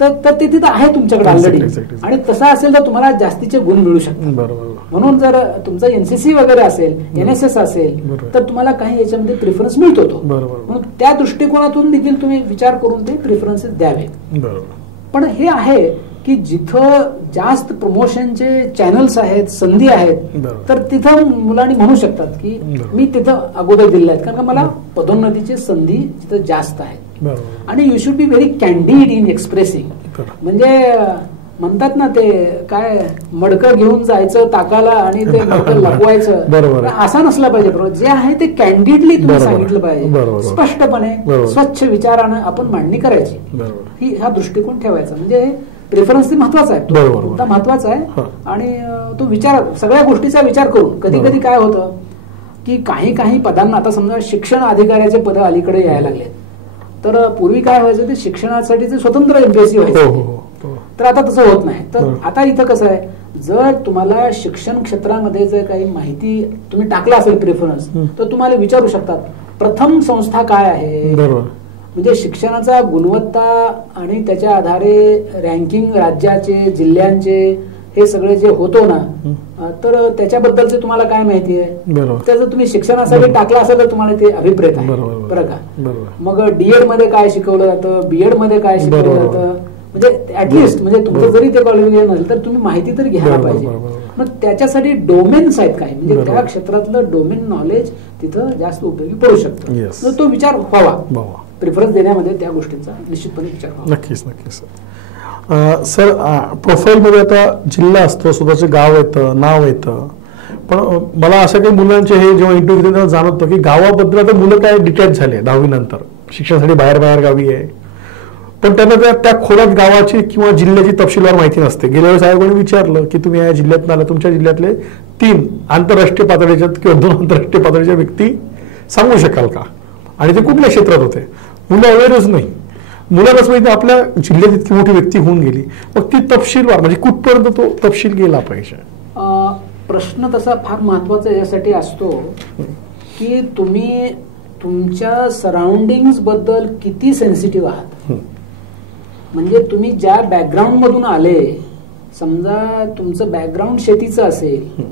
तर ते तिथं आहे तुमच्याकडे ऑलरेडी, आणि तसा असेल तर तुम्हाला जास्तीचे गुण मिळू शकतात. म्हणून जर तुमचं एनसीसी वगैरे असेल, एनएसएस असेल, तर तुम्हाला काही याच्यामध्ये प्रेफरन्स मिळतो तो. म्हणून त्या दृष्टिकोनातून देखील तुम्ही विचार करून ते प्रेफरन्सेस द्यावे. पण हे आहे की जिथं जास्त प्रमोशनचे चॅनल्स आहेत, संधी आहेत, तर तिथं मुलांनी म्हणू शकतात की मी तिथं अगोदर दिले आहेत कारण का मला पदोन्नतीची संधी तिथं जास्त आहेत. आणि you should be very candid in expressing. म्हणजे म्हणतात ना ते काय, मडकं घेऊन जायचं ताकाला आणि ते मडकं लपवायचं, असा नसला पाहिजे. जे आहे ते कॅन्डिडली तुम्ही सांगितलं पाहिजे, स्पष्टपणे स्वच्छ विचारानं आपण मांडणी करायची, ही हा दृष्टिकोन ठेवायचा. म्हणजे प्रेफरन्स महत्वाचा आहे, मुद्दा महत्वाचा आहे. आणि तो विचार, सगळ्या गोष्टीचा विचार करून, कधी कधी काय होतं की काही पदांना, आता समजा शिक्षण अधिकाऱ्याचे पद अलीकडे यायला लागले, तर पूर्वी काय व्हायचं, ते शिक्षणासाठी स्वतंत्र एमपीएससी व्हायचं, तर आता तसं होत नाही. तर आता इथं कसं आहे, जर तुम्हाला शिक्षण क्षेत्रामध्ये जर काही माहिती तुम्ही टाकला असेल प्रेफरन्स, तर तुम्हाला विचारू शकतात प्रथम संस्था काय आहे, म्हणजे शिक्षणाचा गुणवत्ता आणि त्याच्या आधारे रँकिंग राज्याचे, जिल्ह्यांचे, हे सगळे जे होतो ना, तर त्याच्याबद्दलचे तुम्हाला काय माहिती आहे, त्याचं तुम्ही शिक्षणासाठी टाकलं असेल तर तुम्हाला ते अभिप्रेत आहे. बरं का, मग डीएड मध्ये काय शिकवलं जातं, बीएड मध्ये काय शिकवलं जातं, म्हणजे ऍटलिस्ट म्हणजे तुमचं जरी ते क्वालिफिकेशन नसेल तर तुम्ही माहिती तरी घ्यायला पाहिजे. मग त्याच्यासाठी डोमेन्स आहेत काय, म्हणजे त्या क्षेत्रातलं डोमेन नॉलेज तिथं जास्त उपयोगी पडू शकतं. तो विचार व्हावा, प्रेफरन्स देण्यामध्ये त्या गोष्टींचा निश्चितपणे विचार व्हावा. नक्कीच नक्कीच. सर, प्रोफाईल मध्ये आता जिल्हा असतो, स्वतःचं गाव येतं, नाव येतं, पण मला असं काही मुलांचे हे जेव्हा इंटरव्ह्यू देताना जाणवतं की गावाबद्दल आता मुलं काय डिटॅच झाले 10वी नंतर, शिक्षणासाठी बाहेर गावी आहे, पण त्यांना त्या खोलात गावाची किंवा जिल्ह्याची तपशीलवार माहिती नसते. गेल्या वेळेस आयोगाने विचारलं की तुम्ही या जिल्ह्यात आला, तुमच्या जिल्ह्यातले 3 आंतरराष्ट्रीय पातळीच्या किंवा 2 आंतरराष्ट्रीय पातळीच्या व्यक्ती सांगू शकाल का, आणि ते कुठल्या क्षेत्रात होते. मुलं अवेअरच नाही, मुलांनाच माहिती आपल्या जिल्ह्यात इतकी मोठी व्यक्ती होऊन गेली, मग ती तपशीलवार म्हणजे कुठपर्यंत तो तपशील गेला पाहिजे. प्रश्न तसा फार महत्वाचा यासाठी असतो की तुम्ही तुमच्या सराउंडिंग बद्दल किती सेन्सिटिव्ह आहात. म्हणजे तुम्ही ज्या बॅकग्राऊंड मधून आले, समजा तुमचं बॅकग्राऊंड शेतीचं असेल,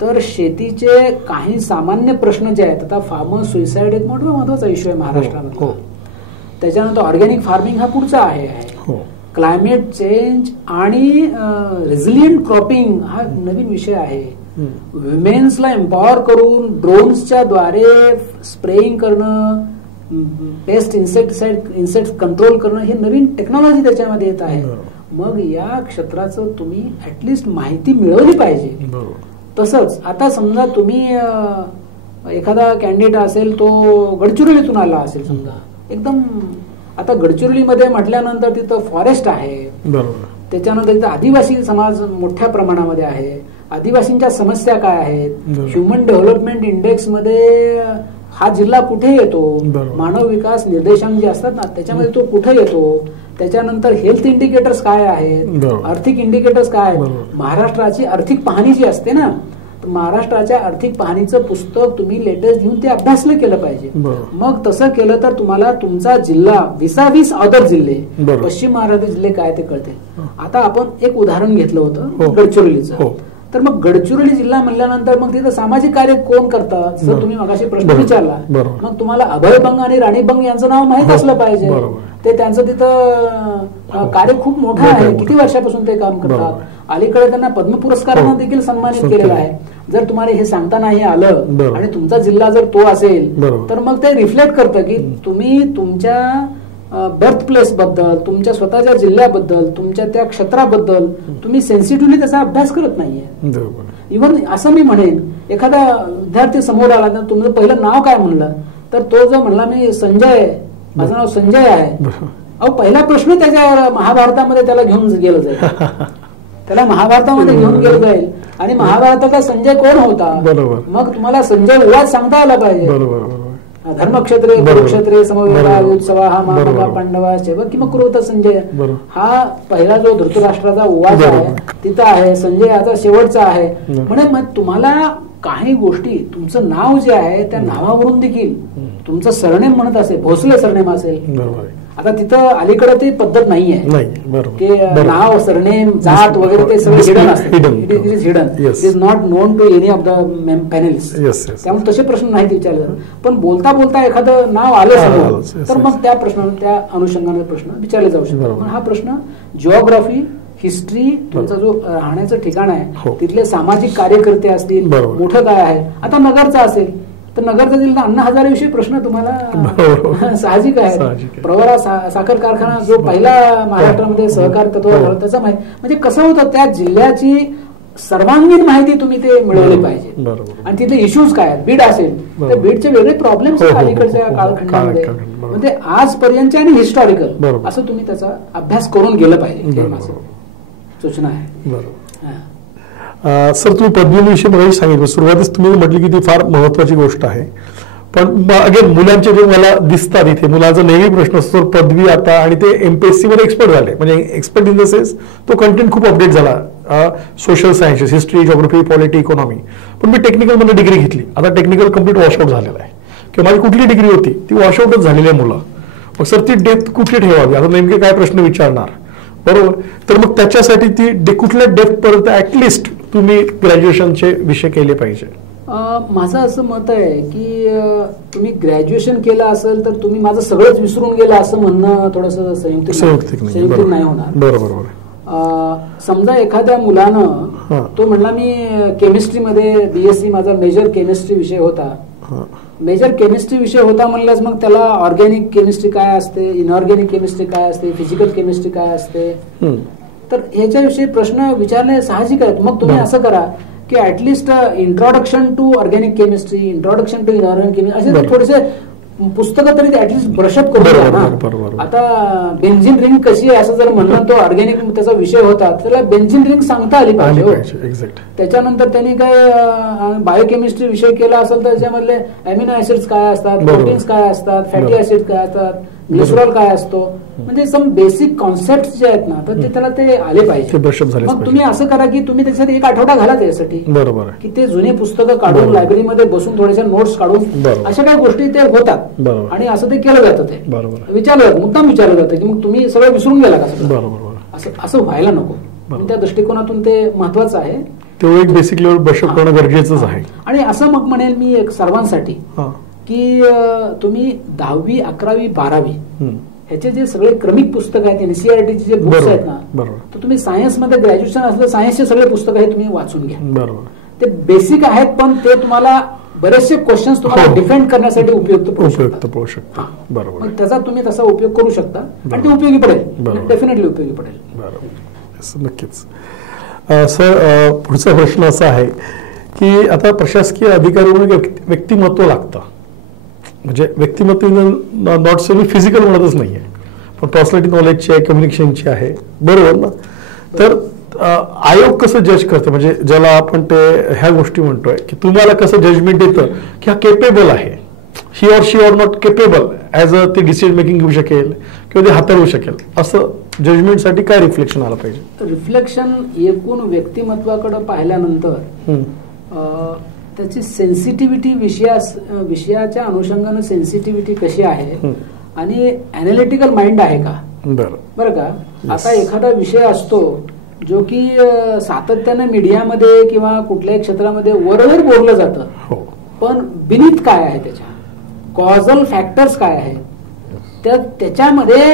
तर शेतीचे काही सामान्य प्रश्न जे आहेत, आता फार्मर सुइसाइड एक मोठा महत्वाचा इश्यू आहे महाराष्ट्रामध्ये, त्याच्यानंतर ऑर्गॅनिक फार्मिंग हा पुढचा आहे, क्लायमेट चेंज आणि रेझिलियंट क्रॉपिंग हा नवीन विषय आहे, विमेन्सला एम्पॉवर करून ड्रोन्सच्या द्वारे स्प्रेइंग करणं, पेस्ट इन्सेक्ट कंट्रोल करणं, हे नवीन टेक्नॉलॉजी त्याच्यामध्ये येत आहे. मग या क्षेत्राचं तुम्ही ऍटलिस्ट माहिती मिळवली पाहिजे. तसंच आता समजा तुम्ही एखादा कॅन्डिडेट असेल, तो गडचिरोलीतून आला असेल, समजा एकदम आता गडचिरोलीमध्ये म्हटल्यानंतर तिथं फॉरेस्ट आहे, बरोबर, त्याच्यानंतर तिथं आदिवासी समाज मोठ्या प्रमाणामध्ये आहे. आदिवासींच्या समस्या काय आहेत, ह्युमन डेव्हलपमेंट इंडेक्स मध्ये हा जिल्हा कुठे येतो, मानव विकास निर्देशांक जे असतात ना त्याच्यामध्ये तो कुठे येतो, त्याच्यानंतर हेल्थ इंडिकेटर्स काय आहेत, आर्थिक इंडिकेटर्स काय आहेत. महाराष्ट्राची आर्थिक पाहणी जी असते ना, महाराष्ट्राच्या आर्थिक पाहणीचं पुस्तक तुम्ही लेटेस्ट घेऊन ते अभ्यासलं केलं पाहिजे. मग तसं केलं तर तुम्हाला तुमचा जिल्हा विसावीस अदर जिल्हे, पश्चिम महाराष्ट्र जिल्हे काय ते कळते. आता आपण एक उदाहरण घेतलं होतं गडचिरोलीचं, तर मग गडचिरोली जिल्हा म्हणल्यानंतर मग तिथं सामाजिक कार्य कोण करतात, जर तुम्ही मगाशी प्रश्न विचारला, मग तुम्हाला अभयभंग आणि राणीभंग यांचं नाव माहित असलं पाहिजे. ते त्यांचं तिथं कार्य खूप मोठं आहे, किती वर्षापासून ते काम करतात. अलीकडे त्यांना पद्म पुरस्कारानं देखील सन्मानित केलेला आहे. जर तुम्हाला हे सांगता नाही आलं आणि तुमचा जिल्हा जर तो असेल तर मग ते रिफ्लेक्ट करतं की तुम्ही तुमच्या बर्थ प्लेस बद्दल, तुमच्या स्वतःच्या जिल्ह्याबद्दल, तुमच्या त्या क्षेत्राबद्दल तुम्ही सेन्सिटिव्हली त्याचा अभ्यास करत नाहीये. इव्हन असं मी म्हणेन, एखादा विद्यार्थी समोर आला तर तुमचं पहिलं नाव काय म्हणलं, तर तो जो म्हणला मी संजय, माझं नाव संजय आहे, अहो पहिला प्रश्न त्याच्या महाभारतामध्ये त्याला घेऊन गेलं जाईल, त्याला महाभारतामध्ये घेऊन गेलं जाईल आणि महाभारताचा संजय कोण होता, मग तुम्हाला संजय उवाच सांगता आला पाहिजे. धर्मक्षेत्रे कुरुक्षेत्रे समवेता उत्सवा हा महामगा पांडवा सेवक किंवा कुरुता संजय, हा पहिला जो धृतराष्ट्राचा उवाच आहे तिथं आहे, संजय याचा शेवटचा आहे. म्हणजे मग तुम्हाला काही गोष्टी, तुमचं नाव जे आहे त्या नावावरून देखील तुमचं सरनेम म्हणत असेल, भोसले सरनेम असेल, आता तिथं अलीकडे ती पद्धत नाहीये की नाव सरनेम जात वगैरे ते सगळं हिडन असते. It is hidden, it is not known to any of the panellist. त्यामुळे तसे प्रश्न नाहीत विचारले. पण बोलता बोलता एखादं नाव आलं समोर तर मग त्या प्रश्नाला त्या अनुषंगाने प्रश्न विचारले जाऊ शकतात. पण हा प्रश्न जिओग्राफी, हिस्ट्री, तुमचा जो राहण्याचं ठिकाण आहे, तिथले सामाजिक कार्यकर्ते असतील, मोठं काय आहे. आता नगरचा असेल तर नगरचा जिल्हा अण्णा हजारेविषयी प्रश्न तुम्हाला साहजिक आहे. प्रवरा साखर कारखाना जो पहिला महाराष्ट्रामध्ये सहकार तत्व त्याचा माहिती, म्हणजे कसं होतं त्या जिल्ह्याची सर्वांगीण माहिती तुम्ही ते मिळवली पाहिजे. आणि तिथले इश्यूज काय आहेत, बीड असेल तर बीडचे वेगळे प्रॉब्लेम्स अलीकडच्या कालखंडामध्ये, म्हणजे आजपर्यंतचे आणि हिस्टॉरिकल असं तुम्ही त्याचा अभ्यास करून गेलं पाहिजे, सूचना आहे. सर तुम्ही पदवीविषयी मला सांगितलं, सुरुवातीस तुम्ही म्हटली की ती फार महत्वाची गोष्ट आहे. पण अगेन मुलांचे जे मला दिसतात इथे, मुलाचा नेहमी प्रश्न असतो पदवी आता, आणि ते एमपीएससी मध्ये एक्सपर्ट झाले, म्हणजे एक्सपर्ट इन द सेन्स तो कंटेंट खूप अपडेट झाला, social sciences, history, geography, polity, economy. पण मी टेक्निकल मध्ये डिग्री घेतली, आता टेक्निकल कम्प्लीट वॉशआउट झालेला आहे, किंवा माझी कुठली डिग्री होती ती वॉशआउटच झालेली आहे मुलं. मग सर ती डेप्थ कुठे ठेवावी, आता नेमके काय प्रश्न विचारणार, बरोबर. तर मग त्याच्यासाठी ती कुठल्या डेप्थ पर्यंत ऍटलिस्ट तुम्ही ग्रॅज्युएशनचे विषय केले पाहिजे. माझं असं मत आहे की तुम्ही ग्रॅज्युएशन केलं असेल तर तुम्ही माझं सगळंच विसरून गेलं असं म्हणणं थोडंसं संयुक्तिक नाही होणार. बरोबर. समजा एखाद्या मुलानं तो म्हणला मी केमिस्ट्रीमध्ये बीएससी, माझा मेजर केमिस्ट्री विषय होता, मेजर केमिस्ट्री विषय होता म्हणल्यास मग त्याला ऑर्गॅनिक केमिस्ट्री काय असते, इनऑर्गॅनिक केमिस्ट्री काय असते, फिजिकल केमिस्ट्री काय असते, तर ह्याच्याविषयी प्रश्न विचारणे साहजिक आहेत. मग तुम्ही असं करा की at least introduction to organic chemistry, introduction to inorganic chemistry असे थोडेसे पुस्तकं तरी ऍटलिस्ट ब्रशअप करू. आता बेन्झिन रिंग कशी आहे असं जर म्हणलं, तो ऑर्गॅनिक त्याचा विषय होता, त्याला बेन्झिन रिंग सांगता आली पाहिजे. त्याच्यानंतर त्यांनी काय बायोकेमिस्ट्री विषय केला असेल तर त्याच्यामधले अमिनो ऍसिड्स काय असतात, प्रोटीन्स काय असतात, फॅटी ऍसिड काय असतात, ग्लिसरॉल काय असतो, म्हणजे सम बेसिक कॉन्सेप्ट जे आहेत ना तर ते त्याला ते आले पाहिजे. मग तुम्ही असं करा की तुम्ही त्याच्यासाठी एक आठवडा घाला त्यासाठी, बरोबर, की ते जुने पुस्तकं काढून लायब्ररीमध्ये बसून थोड्याशा नोट्स काढून अशा काही गोष्टी ते होतात आणि असं ते केलं जातं. ते विचारलं जातं, मुद्दाम विचारलं जातं की मग तुम्ही सगळं विसरून गेला का, असं व्हायला नको. त्या दृष्टिकोनातून ते महत्वाचं आहे. तेवढं एक बेसिक लेवल ब्रशअप करणं गरजेचंच आहे. आणि असं मग म्हणेल मी एक सर्वांसाठी की तुम्ही 10वी, 11वी, 12वी ह्याचे जे सगळे क्रमिक पुस्तक आहेत, एनसीईआरटीचे जे बुक्स आहेत ना, तर तुम्ही सायन्समध्ये ग्रॅज्युएशन असलं सायन्सचे सगळे पुस्तक आहे तुम्ही वाचून घ्या. ते बेसिक आहेत पण ते तुम्हाला बरेचसे क्वेश्चन्स तुम्हाला डिफेंड करण्यासाठी उपयुक्त पडू शकतात. बरोबर, त्याचा तुम्ही तसा उपयोग करू शकता आणि ते उपयोगी पडेल, डेफिनेटली उपयोगी पडेल. नक्कीच. सर पुढचा प्रश्न असा आहे की आता प्रशासकीय अधिकारी व्यक्तिमत्व लागतं, म्हणजे व्यक्तिमत्व नॉट सेमी फिजिकल म्हणतच नाहीये, पण पर्सनॅलिटी नॉलेजची आहे, कम्युनिकेशनची आहे, बरोबर ना. तर आयोग कसं जज करतं, म्हणजे ज्याला आपण ते ह्या गोष्टी म्हणतोय की तुम्हाला कसं जजमेंट देतं की हा केपेबल आहे, he or she or not capable as a ते डिसिजन मेकिंग घेऊ शकेल किंवा ते हाताळू शकेल, असं जजमेंटसाठी काय रिफ्लेक्शन आलं पाहिजे? रिफ्लेक्शन एकूण व्यक्तिमत्वाकडे पाहिल्यानंतर त्याची सेन्सिटिव्हिटी विषयाच्या अनुषंगानं सेन्सिटिव्हिटी कशी आहे आणि अॅनालिटिकल माइंड आहे का, बरं का. आता एखादा विषय असतो जो की सातत्यानं मीडियामध्ये किंवा कुठल्याही क्षेत्रामध्ये वरवर बोललं जातं, पण बिनीत काय आहे, त्याच्या कॉझल फॅक्टर्स काय आहेत, त्याच्यामध्ये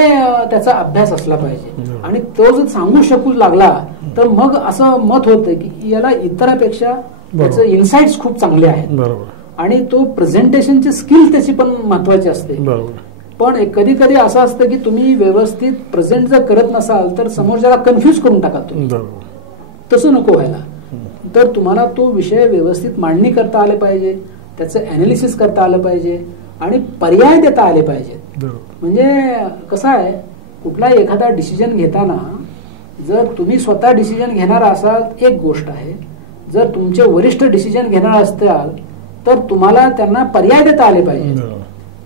त्याचा अभ्यास असला पाहिजे. आणि तो जर सांगू शकू लागला तर मग असं मत होतं की याला इतरांपेक्षा त्याचे इन्साइट्स खूप चांगले आहेत आणि तो प्रेझेंटेशनची स्किल त्याची पण महत्वाची असते. पण कधी कधी असं असतं की तुम्ही व्यवस्थित प्रेझेंट जर करत नसाल तर समोरच्याला कन्फ्युज करून टाका तुम्ही. तसं नको व्हायला. तर तुम्हाला तो विषय व्यवस्थित मांडणी करता आले पाहिजे, त्याचं अनालिसिस करता आलं पाहिजे आणि पर्याय देता आले पाहिजेत. म्हणजे कसं आहे, कुठला एखादा डिसिजन घेताना जर तुम्ही स्वतः डिसिजन घेणार असाल एक गोष्ट आहे, जर तुमचे वरिष्ठ डिसिजन घेणार असताल तर तुम्हाला त्यांना पर्याय देता आले पाहिजे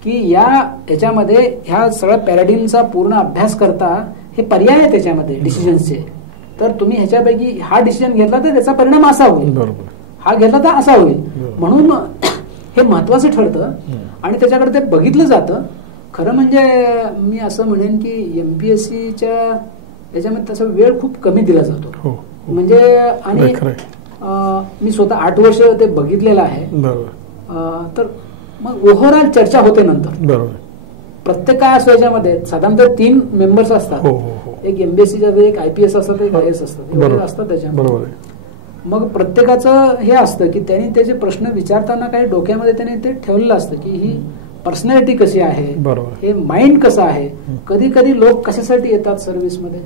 की याच्यामध्ये ह्या सगळ्या पॅराडिमचा पूर्ण अभ्यास करता हे पर्याय आहे त्याच्यामध्ये डिसिजन्सचे. तर तुम्ही ह्याच्यापैकी हा डिसिजन घेतला तर त्याचा परिणाम असा होईल, हा घेतला तर असा होईल. म्हणून हे महत्वाचं ठरतं आणि त्याच्याकडे ते बघितलं जातं. खरं म्हणजे मी असं म्हणेन की एमपीएससीच्या याच्यामध्ये तसा वेळ खूप कमी दिला जातो. म्हणजे आणि मी स्वतः 8 वर्ष ते बघितलेलं आहे. तर मग ओव्हरऑल चर्चा होते नंतर. प्रत्येक काय असतो याच्यामध्ये साधारणतः 3 मेंबर्स असतात. एक एमबीएससीचा, एक आयपीएस असतात, एक आयएस असतात, असतात त्याच्यामध्ये. मग प्रत्येकाचं हे असतं की त्यांनी त्याचे प्रश्न विचारताना काही डोक्यामध्ये त्यांनी ते ठेवलेलं असतं की ही पर्सनॅलिटी कशी आहे, हे माइंड कसं आहे. कधी कधी लोक कशासाठी येतात सर्व्हिसमध्ये,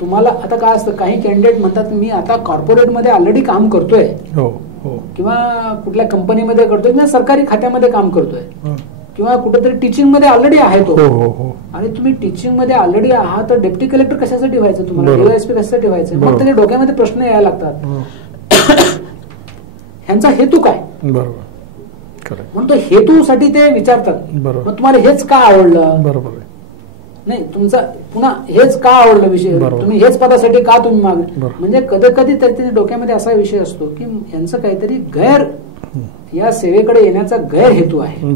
तुम्हाला आता काय असतं, काही कॅन्डिडेट म्हणतात मी आता कॉर्पोरेटमध्ये ऑलरेडी काम करतोय किंवा कुठल्या कंपनीमध्ये करतोय किंवा सरकारी खात्यामध्ये काम करतोय किंवा कुठेतरी टीचिंग मध्ये ऑलरेडी आहे तो. आणि तुम्ही टीचिंग मध्ये ऑलरेडी आहात तर डेप्टी कलेक्टर कशासाठी व्हायचं, तुम्हाला डीवायएसपी कशासाठी व्हायचं. मग त्याच्या डोक्यामध्ये प्रश्न यायला लागतात, ह्यांचा हेतू काय. म्हणून तो हेतूसाठी ते विचारतात. मग तुम्हाला हेच का आवडलं, नाही तुमचा पुन्हा हेच का आवडलं विषय, तुम्ही हेच पदासाठी का तुम्ही मागणे. म्हणजे कधी कधी त्याच्या डोक्यामध्ये असा विषय असतो की यांचं काहीतरी गैर या सेवेकडे येण्याचा गैरहेतू आहे.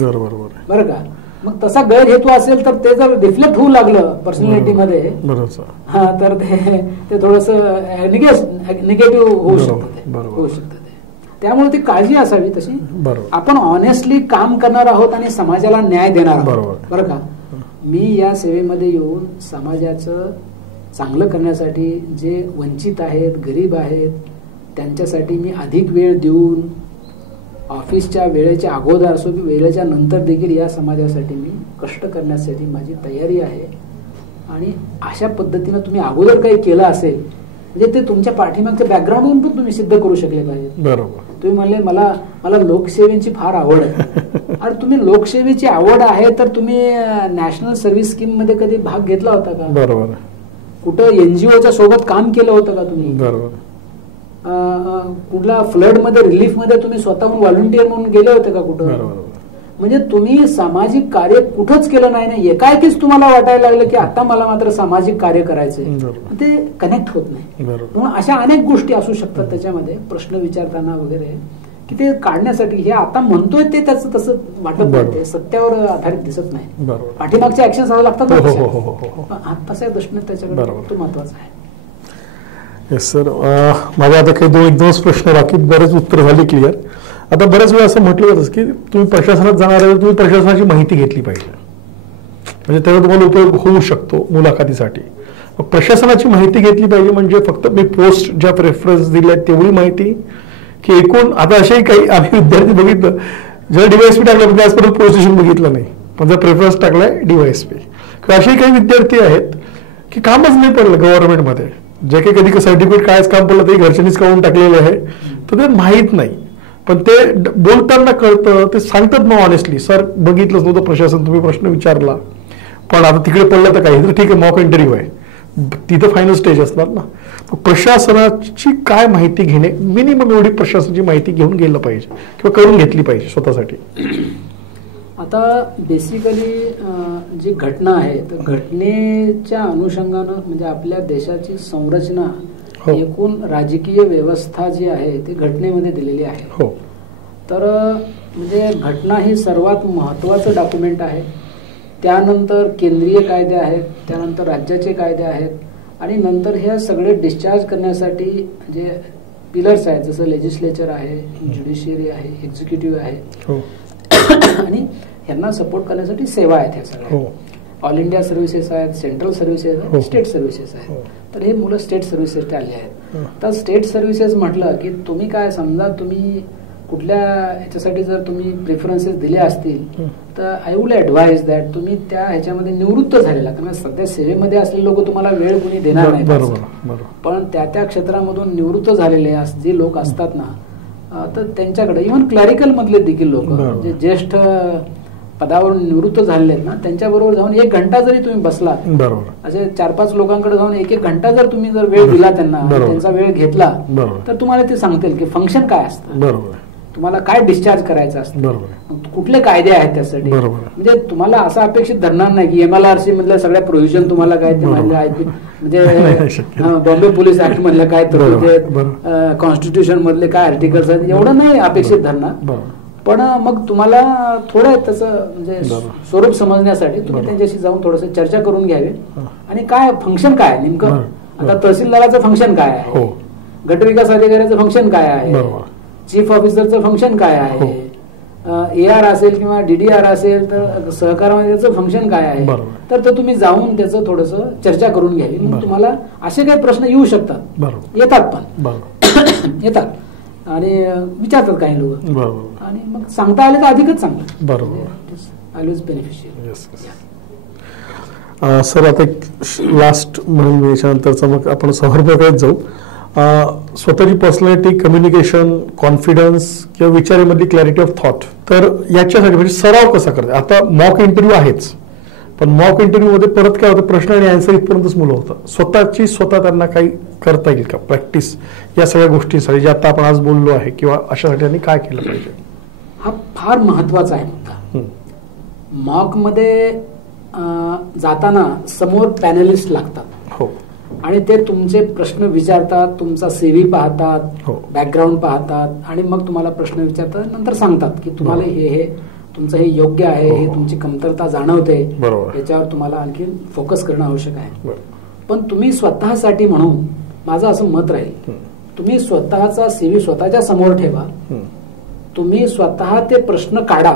बरं का. मग तसा गैरहेतू असेल तर ते जर रिफ्लेक्ट होऊ लागलं पर्सनॅलिटीमध्ये तर ते थोडस निगेटिव्ह होऊ शकतं. त्यामुळे ती काळजी असावी तशी. आपण ऑनेस्टली काम करणार आहोत आणि समाजाला न्याय देणार आहोत. बरं का. मी या सेवेमध्ये येऊन समाजाचं चांगलं करण्यासाठी जे वंचित आहेत, गरीब आहेत, त्यांच्यासाठी मी अधिक वेळ देऊन ऑफिसच्या वेळेच्या अगोदर असो की वेळेच्या नंतर देखील या समाजासाठी मी कष्ट करण्यासाठी माझी तयारी आहे. आणि अशा पद्धतीनं तुम्ही अगोदर काही केलं असेल म्हणजे ते तुमच्या पाठीमागच्या बॅकग्राऊंडवरून पण तुम्ही सिद्ध करू शकले पाहिजे. तुम्ही म्हणले मला लोकसेवेची फार आवड आहे. आणि तुम्ही लोकसेवेची आवड आहे तर तुम्ही नॅशनल सर्व्हिस स्कीम मध्ये कधी भाग घेतला होता का, बरोबर, कुठं एनजीओच्या सोबत काम केलं होतं का तुम्ही, बरोबर, कुठल्या फ्लड मध्ये रिलीफ मध्ये तुम्ही स्वतःहून व्हॉलंटियर म्हणून गेले होते का कुठं. म्हणजे तुम्ही सामाजिक कार्य कुठंच केलं नाही ना, एकाएकीच तुम्हाला वाटायला लागलं की आता मला मात्र सामाजिक कार्य करायचंय, ते कनेक्ट होत नाही. म्हणून अशा अनेक गोष्टी असू शकतात त्याच्यामध्ये प्रश्न विचारताना वगैरे की ते काढण्यासाठी हे आता म्हणतोय ते त्याचं तसं वाटत नाही, ते सत्यावर आधारित दिसत नाही, पाठीमागचे ऍक्शन असावे लागतात. तशा दृष्टीने त्याच्याकडे तो महत्वाचा आहे. Yes sir. माझ्या आता काही 1-2 प्रश्न बाकी, बरेच उत्तर झाली क्लिअर. आता बऱ्याच वेळा असं म्हटलं जातं की तुम्ही प्रशासनात जाणार आहे, तुम्ही प्रशासनाची माहिती घेतली पाहिजे, म्हणजे त्याचा तुम्हाला उपयोग होऊ शकतो मुलाखतीसाठी. प्रशासनाची माहिती घेतली पाहिजे म्हणजे फक्त मी पोस्ट ज्या प्रेफरन्स दिल्या तेवढी माहिती की एकूण. आता असेही काही आम्ही विद्यार्थी बघितलं ज्याला डीवायएसपी टाकलं म्हणजे आजपर्यंत पोलीस स्टेशन बघितलं नाही, पण जर प्रेफरन्स टाकलाय डीवायएसपी. असेही काही विद्यार्थी आहेत की कामच नाही पडलं गव्हर्नमेंटमध्ये, जे काही कधी सर्टिफिकेट कायच काम पडलं तरी घरच्यांनीच काढून टाकलेलं आहे, तर ते माहीत नाही. पण ते बोलताना कळतं, ते सांगतात ना ऑनेस्टली, सर बघितलंच नव्हतं प्रशासन, तुम्ही प्रश्न विचारला पण आता तिकडे पडलं तर काही तर ठीक आहे, मॉक इंटरव्ह्यू आहे, तिथं फायनल स्टेज असणार ना. प्रशासनाची काय माहिती घेणे, मिनिमम एवढी प्रशासनाची माहिती घेऊन गेलं पाहिजे किंवा करून घेतली पाहिजे स्वतःसाठी. आता बेसिकली जी घटना आहे तर घटनेच्या अनुषंगानं म्हणजे आपल्या देशाची संरचना, एकूण राजकीय व्यवस्था जी आहे ती घटनेमध्ये दिलेली आहे. हो. तर म्हणजे घटना ही सर्वात महत्त्वाचं डॉक्युमेंट आहे. त्यानंतर केंद्रीय कायदे आहेत, त्यानंतर राज्याचे कायदे आहेत, आणि नंतर हे सगळे डिस्चार्ज करण्यासाठी जे पिलर्स आहेत, जसं लेजिस्लेचर आहे, ज्युडिशियरी आहे, एक्झिक्युटिव्ह आहे, आणि यांना सपोर्ट करण्यासाठी सेवा आहेत. ह्या सगळ्या ऑल इंडिया सर्व्हिसेस आहेत, सेंट्रल सर्व्हिसेस आहेत, स्टेट सर्व्हिसेस आहेत. तर हे मुलं स्टेट सर्व्हिसेस आले आहेत. तर स्टेट सर्व्हिसेस म्हटलं की तुम्ही काय, समजा तुम्ही कुठल्या ह्याच्यासाठी जर तुम्ही प्रेफरन्सेस दिले असतील तर आय वुड ऍडवाइज दॅट तुम्ही त्या ह्याच्यामध्ये निवृत्त झालेला, कारण सध्या सेवेमध्ये असलेले लोक तुम्हाला वेळ कुणी देणार नाही, पण त्या क्षेत्रामधून निवृत्त झालेले जे लोक असतात ना, तर त्यांच्याकडे इव्हन क्लरिकल मधले देखील लोक जे ज्येष्ठ पदावरून निवृत्त झालेले आहेत ना, त्यांच्याबरोबर जाऊन 1 घंटा जरी तुम्ही बसलात, असे 4-5 लोकांकडे जाऊन 1-1 घंटा जर तुम्ही जर वेळ दिला त्यांना, त्यांचा वेळ घेतला, तर तुम्हाला ते सांगतील की फंक्शन काय असतं, तुम्हाला काय डिस्चार्ज करायचं असतं, कुठले कायदे आहेत त्यासाठी. म्हणजे तुम्हाला असं अपेक्षित धरणार नाही की MLRC मधल्या सगळ्या प्रोव्हिजन तुम्हाला काय ते म्हणजे बॉम्बे पोलीस ऍक्ट मधल्या काय तर कॉन्स्टिट्यूशन मधले काय आर्टिकल्स आहेत, एवढं नाही अपेक्षित धरणार. पण मग तुम्हाला थोडं त्याचं म्हणजे स्वरूप समजण्यासाठी तुम्ही त्यांच्याशी जाऊन थोडंसं चर्चा करून घ्यावी, आणि काय फंक्शन काय नेमकं, आता तहसीलदाराचं फंक्शन काय आहे, गटविकास अधिकाऱ्याचं फंक्शन काय आहे, चीफ ऑफिसरचं फंक्शन काय आहे, AR असेल किंवा DDR असेल तर सहकाराचं फंक्शन काय आहे, तर तुम्ही जाऊन त्याचं थोडंसं चर्चा करून घ्यावी. मग तुम्हाला असे काही प्रश्न येऊ शकतात, येतात पण येतात, आणि विचारतात काही लोक, आणि मग सांगता आले तर अधिकच चांगलं. बरोबर, ऑलवेज बेनिफिशियल. सर, आता लास्ट म्हणून याच्यानंतरचा मग आपण समर्पकात जाऊ. स्वतःची पर्सनॅलिटी, कम्युनिकेशन, कॉन्फिडन्स किंवा विचारामधली क्लॅरिटी ऑफ थॉट, तर याच्यासाठी म्हणजे सराव कसा करतात. आता मॉक इंटरव्ह्यू आहेच, पण मॉक इंटरव्ह्यू मध्ये परत काय होतं, प्रश्न आणि आन्सर इथपर्यंतच मुलं होतं. स्वतः त्यांना काही करता येईल का प्रॅक्टिस या सगळ्या गोष्टींसाठी, जे आता आपण आज बोललो आहे, किंवा अशासाठी त्यांनी काय केलं पाहिजे? हा फार महत्वाचा आहे मुद्दा. मॉक मध्ये जाताना समोर पॅनलिस्ट लागतात, हो, आणि ते तुमचे प्रश्न विचारतात, तुमचा CV पाहतात, बॅकग्राऊंड पाहतात, आणि मग तुम्हाला प्रश्न विचारतात, नंतर सांगतात की तुम्हाला हे तुमचं हे योग्य आहे, हे तुमची कमतरता जाणवते, याच्यावर तुम्हाला आणखी फोकस करणं आवश्यक आहे. पण तुम्ही स्वतःसाठी म्हणून माझं असं मत राहील, तुम्ही स्वतःचा CV स्वतःच्या समोर ठेवा, तुम्ही स्वतः ते प्रश्न काढा,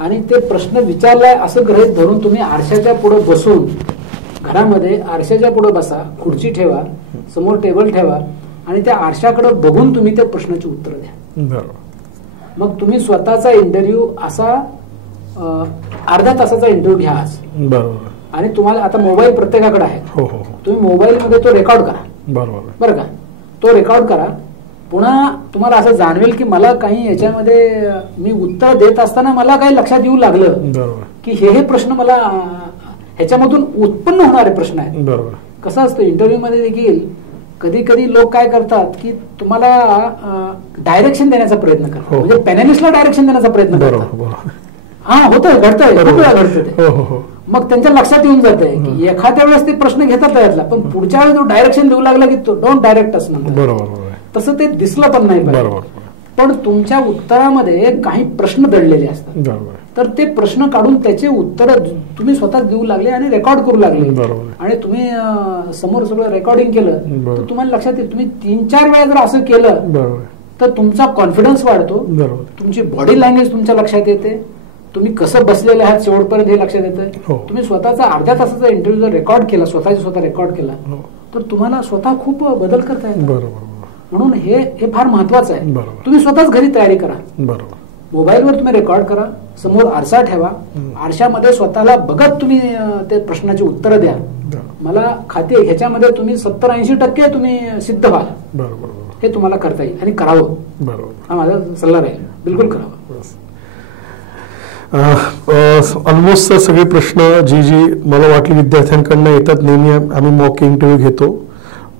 आणि ते प्रश्न विचारलाय असं गृहीत धरून तुम्ही आरशाच्या पुढे बसून, घरामध्ये आरशाच्या पुढे बसा, खुर्ची ठेवा, समोर टेबल ठेवा, आणि त्या आरशाकडे बघून तुम्ही त्या प्रश्नाची उत्तर द्या. मग तुम्ही स्वतःचा इंटरव्ह्यू असा अर्ध्या तासाचा इंटरव्ह्यू घ्या आज, आणि तुम्हाला आता मोबाईल प्रत्येकाकडे आहे, तुम्ही मोबाईल मध्ये तो रेकॉर्ड करा, बरं का, तो रेकॉर्ड करा. पुन्हा तुम्हाला असं जाणवेल की मला काही याच्यामध्ये मी उत्तर देत असताना मला काही लक्षात येऊ लागलं की हे प्रश्न मला ह्याच्यामधून उत्पन्न होणारे प्रश्न आहेत. कसं असतं इंटरव्ह्यू मध्ये देखील कधी कधी लोक काय करतात की तुम्हाला डायरेक्शन देण्याचा प्रयत्न करतात, म्हणजे पॅनलिस्टला डायरेक्शन देण्याचा प्रयत्न करतात. हा, होतंय, घडतंय, खूप वेळा घडतं ते. मग त्यांच्या लक्षात येऊन जाते की एखाद्या वेळेस ते प्रश्न घेतात त्यातला, पण पुढच्या वेळेस जो डायरेक्शन देऊ लागला की डोंट डायरेक्ट असं, तसं ते दिसलं पण नाही. पण तुमच्या उत्तरामध्ये काही प्रश्न दडलेले असतात, तर ते प्रश्न काढून त्याचे उत्तर तुम्ही स्वतः देऊ लागले आणि रेकॉर्ड करू लागले, आणि तुम्ही समोर सगळं रेकॉर्डिंग केलं, तर तुम्हाला लक्षात येईल. तुम्ही 3-4 वेळा जर असं केलं तर तुमचा कॉन्फिडन्स वाढतो, तुमची बॉडी लँग्वेज तुमच्या लक्षात येते, तुम्ही कसं बसलेले आहात शेवटपर्यंत हे लक्षात येतं. तुम्ही स्वतःचा अर्ध्या तासाचा इंटरव्ह्यू जर रेकॉर्ड केला, स्वतः रेकॉर्ड केला, तर तुम्हाला स्वतः खूप बदल करता येतात. म्हणून हे फार महत्वाचं आहे. तुम्ही स्वतःच घरी तयारी करा, मोबाईलवर तुम्ही रेकॉर्ड करा, समोर आरसा ठेवा, आरशामध्ये स्वतःला बघत तुम्ही ते प्रश्नाची उत्तरं द्या. मला खाते ह्याच्यामध्ये तुम्ही 70-80% तुम्ही सिद्ध व्हाल, हे तुम्हाला करता येईल आणि करावं. हा माझा सल्ला राहील, बिलकुल करावं. ऑलमोस्ट सगळे प्रश्न जी मला वाटली विद्यार्थ्यांकडनं येतात, नेहमी आम्ही मॉक इंटरव्ह्यू घेतो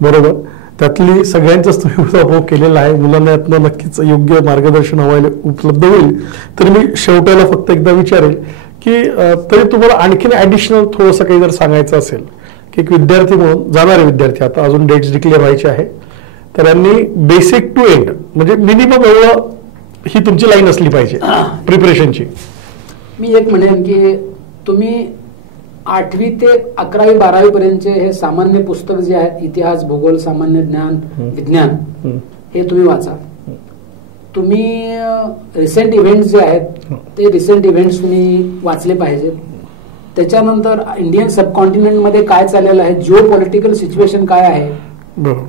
बरोबर, त्यातली सगळ्यांचाच तुम्ही उपभोग केलेला आहे. मुलांना यातनं नक्कीच योग्य मार्गदर्शन उपलब्ध होईल. तर मी शेवटाला फक्त एकदा विचारेल की तरी तुम्हाला आणखीन ऍडिशनल थोडंसं काही जर सांगायचं असेल की एक विद्यार्थी म्हणून, जाणारे विद्यार्थी, आता अजून डेट्स डिक्लेअर व्हायचे आहे, तर यांनी बेसिक टू एंड म्हणजे मिनिमम एवढं ही तुमची लाईन असली पाहिजे प्रिपरेशनची. मी एक म्हणेन की तुम्ही 8वी ते 11वी 12वी पर्यंतचे हे सामान्य पुस्तक जे आहे, इतिहास, भूगोल, सामान्य ज्ञान, विज्ञान, हे तुम्ही वाचा. तुम्ही रिसेंट इव्हेंट्स जे आहेत ते रिसेंट इव्हेंट्स तुम्ही वाचले पाहिजेत. त्याच्यानंतर इंडियन सबकॉन्टिनेंट मध्ये काय चाललेलं आहे, जिओ पॉलिटिकल सिच्युएशन काय आहे,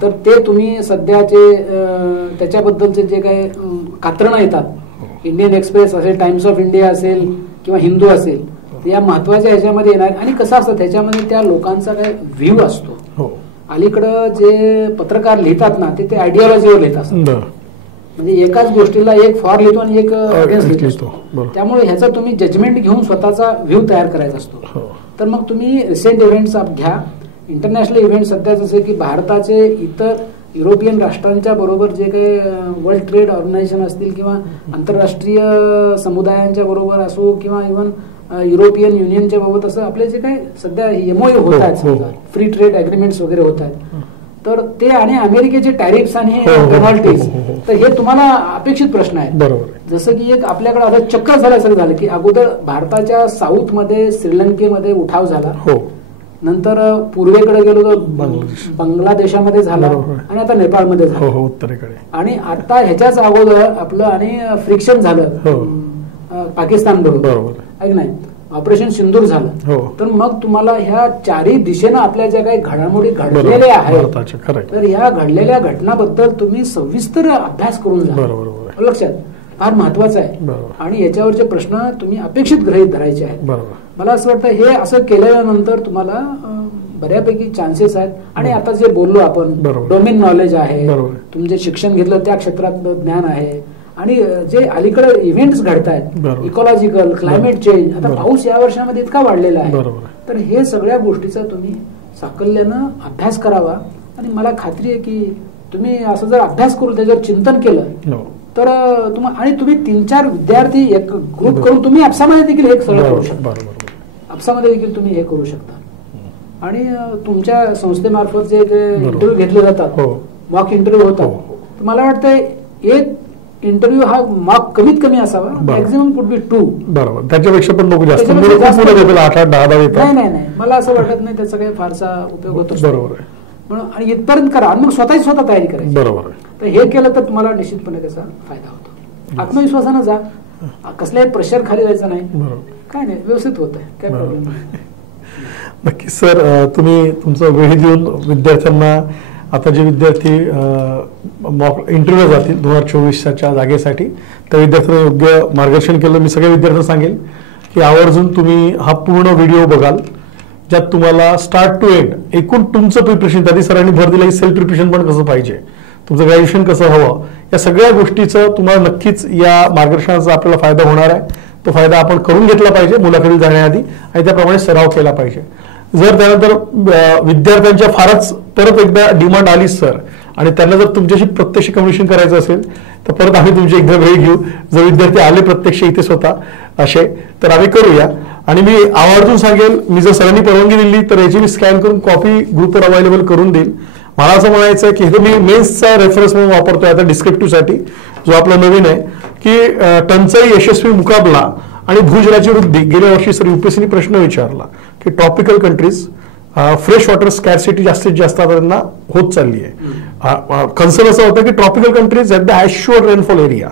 तर ते तुम्ही सध्याचे त्याच्याबद्दलचे जे काही कात्रणं येतात, इंडियन एक्सप्रेस असेल, टाइम्स ऑफ इंडिया असेल किंवा हिंदू असेल, या महत्वाच्या ह्याच्यामध्ये येणार. आणि कसं असतं त्याच्यामध्ये त्या लोकांचा काय व्ह्यू असतो. अलीकडं जे पत्रकार लिहितात ना ते आयडिओलॉजीवर लिहित असतात, म्हणजे एकाच गोष्टीला एक फॉर लिहितो आणि एक अगेन्स्ट लिहितो. त्यामुळे ह्याचा तुम्ही जजमेंट घेऊन स्वतःचा व्ह्यू तयार करायचा असतो. तर मग तुम्ही रिसेंट इव्हेंट्स घ्या, इंटरनॅशनल इव्हेंट सध्या जसे की भारताचे इतर युरोपियन राष्ट्रांच्या बरोबर जे काही वर्ल्ड ट्रेड ऑर्गनायझेशन असतील किंवा आंतरराष्ट्रीय समुदायांच्या बरोबर असो किंवा इव्हन युरोपियन युनियनच्या बाबत असं आपले जे काही सध्या एमओयू होत आहेत, फ्री ट्रेड अग्रीमेंट्स वगैरे होत आहेत, तर ते आणि अमेरिकेचे टॅरिफ्स आणि पेनॉल्टीज, तर हे तुम्हाला अपेक्षित प्रश्न आहेत. जसं की एक आपल्याकडे आता चक्कर झाल्यासारखं झालं की अगोदर भारताच्या साऊथ मध्ये श्रीलंकेमध्ये उठाव झाला, नंतर पूर्वेकडे गेलो तर बांगलादेशामध्ये झाला आणि आता नेपाळमध्ये झाला, उत्तरेकडे, आणि आता ह्याच्याच अगोदर आपलं आणि फ्रिक्शन झालं पाकिस्तान बरोबर, ऐक नाही, ऑपरेशन सिंदूर झालं. तर मग तुम्हाला ह्या चारही दिशेनं आपल्या ज्या काही घडामोडी घडलेल्या आहेत, तर ह्या घडलेल्या घटनाबद्दल तुम्ही सविस्तर अभ्यास करून जा. लक्षात फार महत्वाचं आहे. आणि याच्यावरचे प्रश्न तुम्ही अपेक्षित गृहीत धरायचे आहेत. मला असं वाटतं हे असं केल्यानंतर तुम्हाला बऱ्यापैकी चान्सेस आहेत. आणि आता जे बोललो आपण, डोमेन नॉलेज आहे, तुम्ही जे शिक्षण घेतलं त्या क्षेत्रातलं ज्ञान आहे, आणि जे अलीकडे इव्हेंट्स घडत आहेत, इकॉलॉजिकल, क्लायमेट चेंज, आता पाऊस या वर्षामध्ये इतका वाढलेला आहे, तर हे सगळ्या गोष्टीचा तुम्ही साकल्यानं अभ्यास करावा. आणि मला खात्री आहे की तुम्ही असं जर अभ्यास करून त्याच्यावर चिंतन केलं तर आणि तुम्ही 3-4 विद्यार्थी एक ग्रुप करून तुम्ही आपसामध्ये देखील हे सगळं करू शकता. आपसामध्ये देखील तुम्ही हे करू शकता. आणि तुमच्या संस्थेमार्फत जे इंटरव्ह्यू घेतले जातात, मॉक इंटरव्ह्यू होतात, तर मला वाटतं एक इंटरव्ह्यू हा मार्क कमीत कमी असावा, मॅक्झिमम कुड बी 2. बरोबर, त्याच्यापेक्षा पण नको जास्त. नाही, मला असं वाटत नाही त्याचा काही फारसा उपयोग होतो. बरोबर आहे. आणि इथपर्यंत करा आणि मग स्वतः तयारी करायची. बरोबर. तर हे केलं तर तुम्हाला निश्चितपणे त्याचा फायदा होतो. आत्मविश्वासानं जा, कसल्याही प्रेशर खाली जायचं नाही, काय नाही, व्यवस्थित होत आहे, काय प्रॉब्लेम नाही. नक्कीच सर, तुम्ही तुमचा वेळ देऊन विद्यार्थ्यांना, आता जे विद्यार्थी इंटरव्ह्यू जातील 2024च्या जागेसाठी, त्या विद्यार्थ्यांना योग्य मार्गदर्शन केलं. मी सगळ्या विद्यार्थ्यांना सांगेल की आवर्जून तुम्ही हा पूर्ण व्हिडिओ बघाल, ज्यात तुम्हाला स्टार्ट टू एंड एकूण तुमचं प्रिपरेशन, त्याची सरांनी भर दिला की सेल्फ प्रिपरेशन पण कसं पाहिजे, तुमचं ग्रॅज्युएशन कसं हवं, या सगळ्या गोष्टीचं तुम्हाला नक्कीच या मार्गदर्शनाचा आपल्याला फायदा होणार आहे. तो फायदा आपण करून घेतला पाहिजे मुलाखतीला जाण्याआधी, आणि त्याप्रमाणे सराव केला पाहिजे. जर त्यानंतर विद्यार्थ्यांच्या फारच परत एकदा डिमांड आली सर, आणि त्यांना जर तुमच्याशी प्रत्यक्ष कम्युनिकेशन करायचं असेल तर परत आम्ही तुमची एकदा वेळ घेऊ. जर विद्यार्थी आले प्रत्यक्ष इथे स्वतः असे, तर आम्ही करूया. आणि मी आवर्जून सांगेल, मी जर सरांनी परवानगी दिली तर याची मी स्कॅन करून कॉपी ग्रुपवर अवेलेबल करून देईल. मला असं म्हणायचं आहे की हे मी मेन्सचा रेफरन्स म्हणून वापरतोय आता डिस्क्रिप्टिव्हसाठी, जो आपला नवीन आहे, की टंचाई यशस्वी मुकाबला आणि भूजलाची वृद्धी. गेल्या वर्षी सर UPSCने प्रश्न विचारला की ट्रॉपिकल कंट्रीज फ्रेश वॉटर स्कॅरसिटी जास्तीत जास्त त्यांना होत चालली आहे. कन्सर्न असं होतं की tropical countries at the assured rainfall area,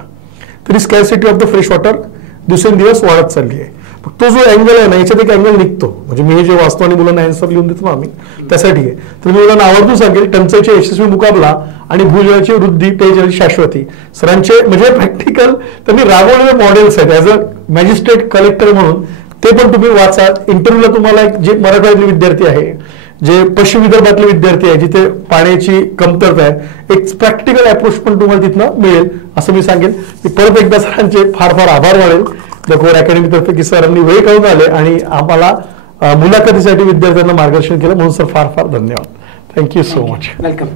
तरी scarcity of the fresh water दिवसेंदिवस वाढत चालली आहे. तो जो अँगल आहे ना, याच्यात एक अँगल निघतो, म्हणजे मी हे जे वाचतो आणि मुलांना आन्सर लिहून देतो ना आम्ही, त्यासाठी आहे. तर मी मुलांना आवर्जून सांगेल, टंचाईचा यशस्वी मुकाबला आणि भूजलाची वृद्धी, पेयजल शाश्वती. सरांचे म्हणजे प्रॅक्टिकल त्यांनी राबवलेले मॉडेल्स आहेत ॲज अ मॅजिस्ट्रेट कलेक्टर म्हणून, ते पण तुम्ही वाचा. इंटरव्ह्यूला तुम्हाला जे मराठवाड्यातले विद्यार्थी आहे, जे पश्चिम विदर्भातले विद्यार्थी आहे, जिथे पाण्याची कमतरता आहे, एक प्रॅक्टिकल अप्रोच पण तुम्हाला तिथनं मिळेल असं मी सांगेन. मी परत एकदा सरांचे फार फार आभार मानेल. द कोर अकॅडमीतर्फे की सरांनी वेळ काढून आले आणि आम्हाला मुलाखतीसाठी विद्यार्थ्यांना मार्गदर्शन केलं, म्हणून सर फार फार धन्यवाद. Thank you so much. वेलकम.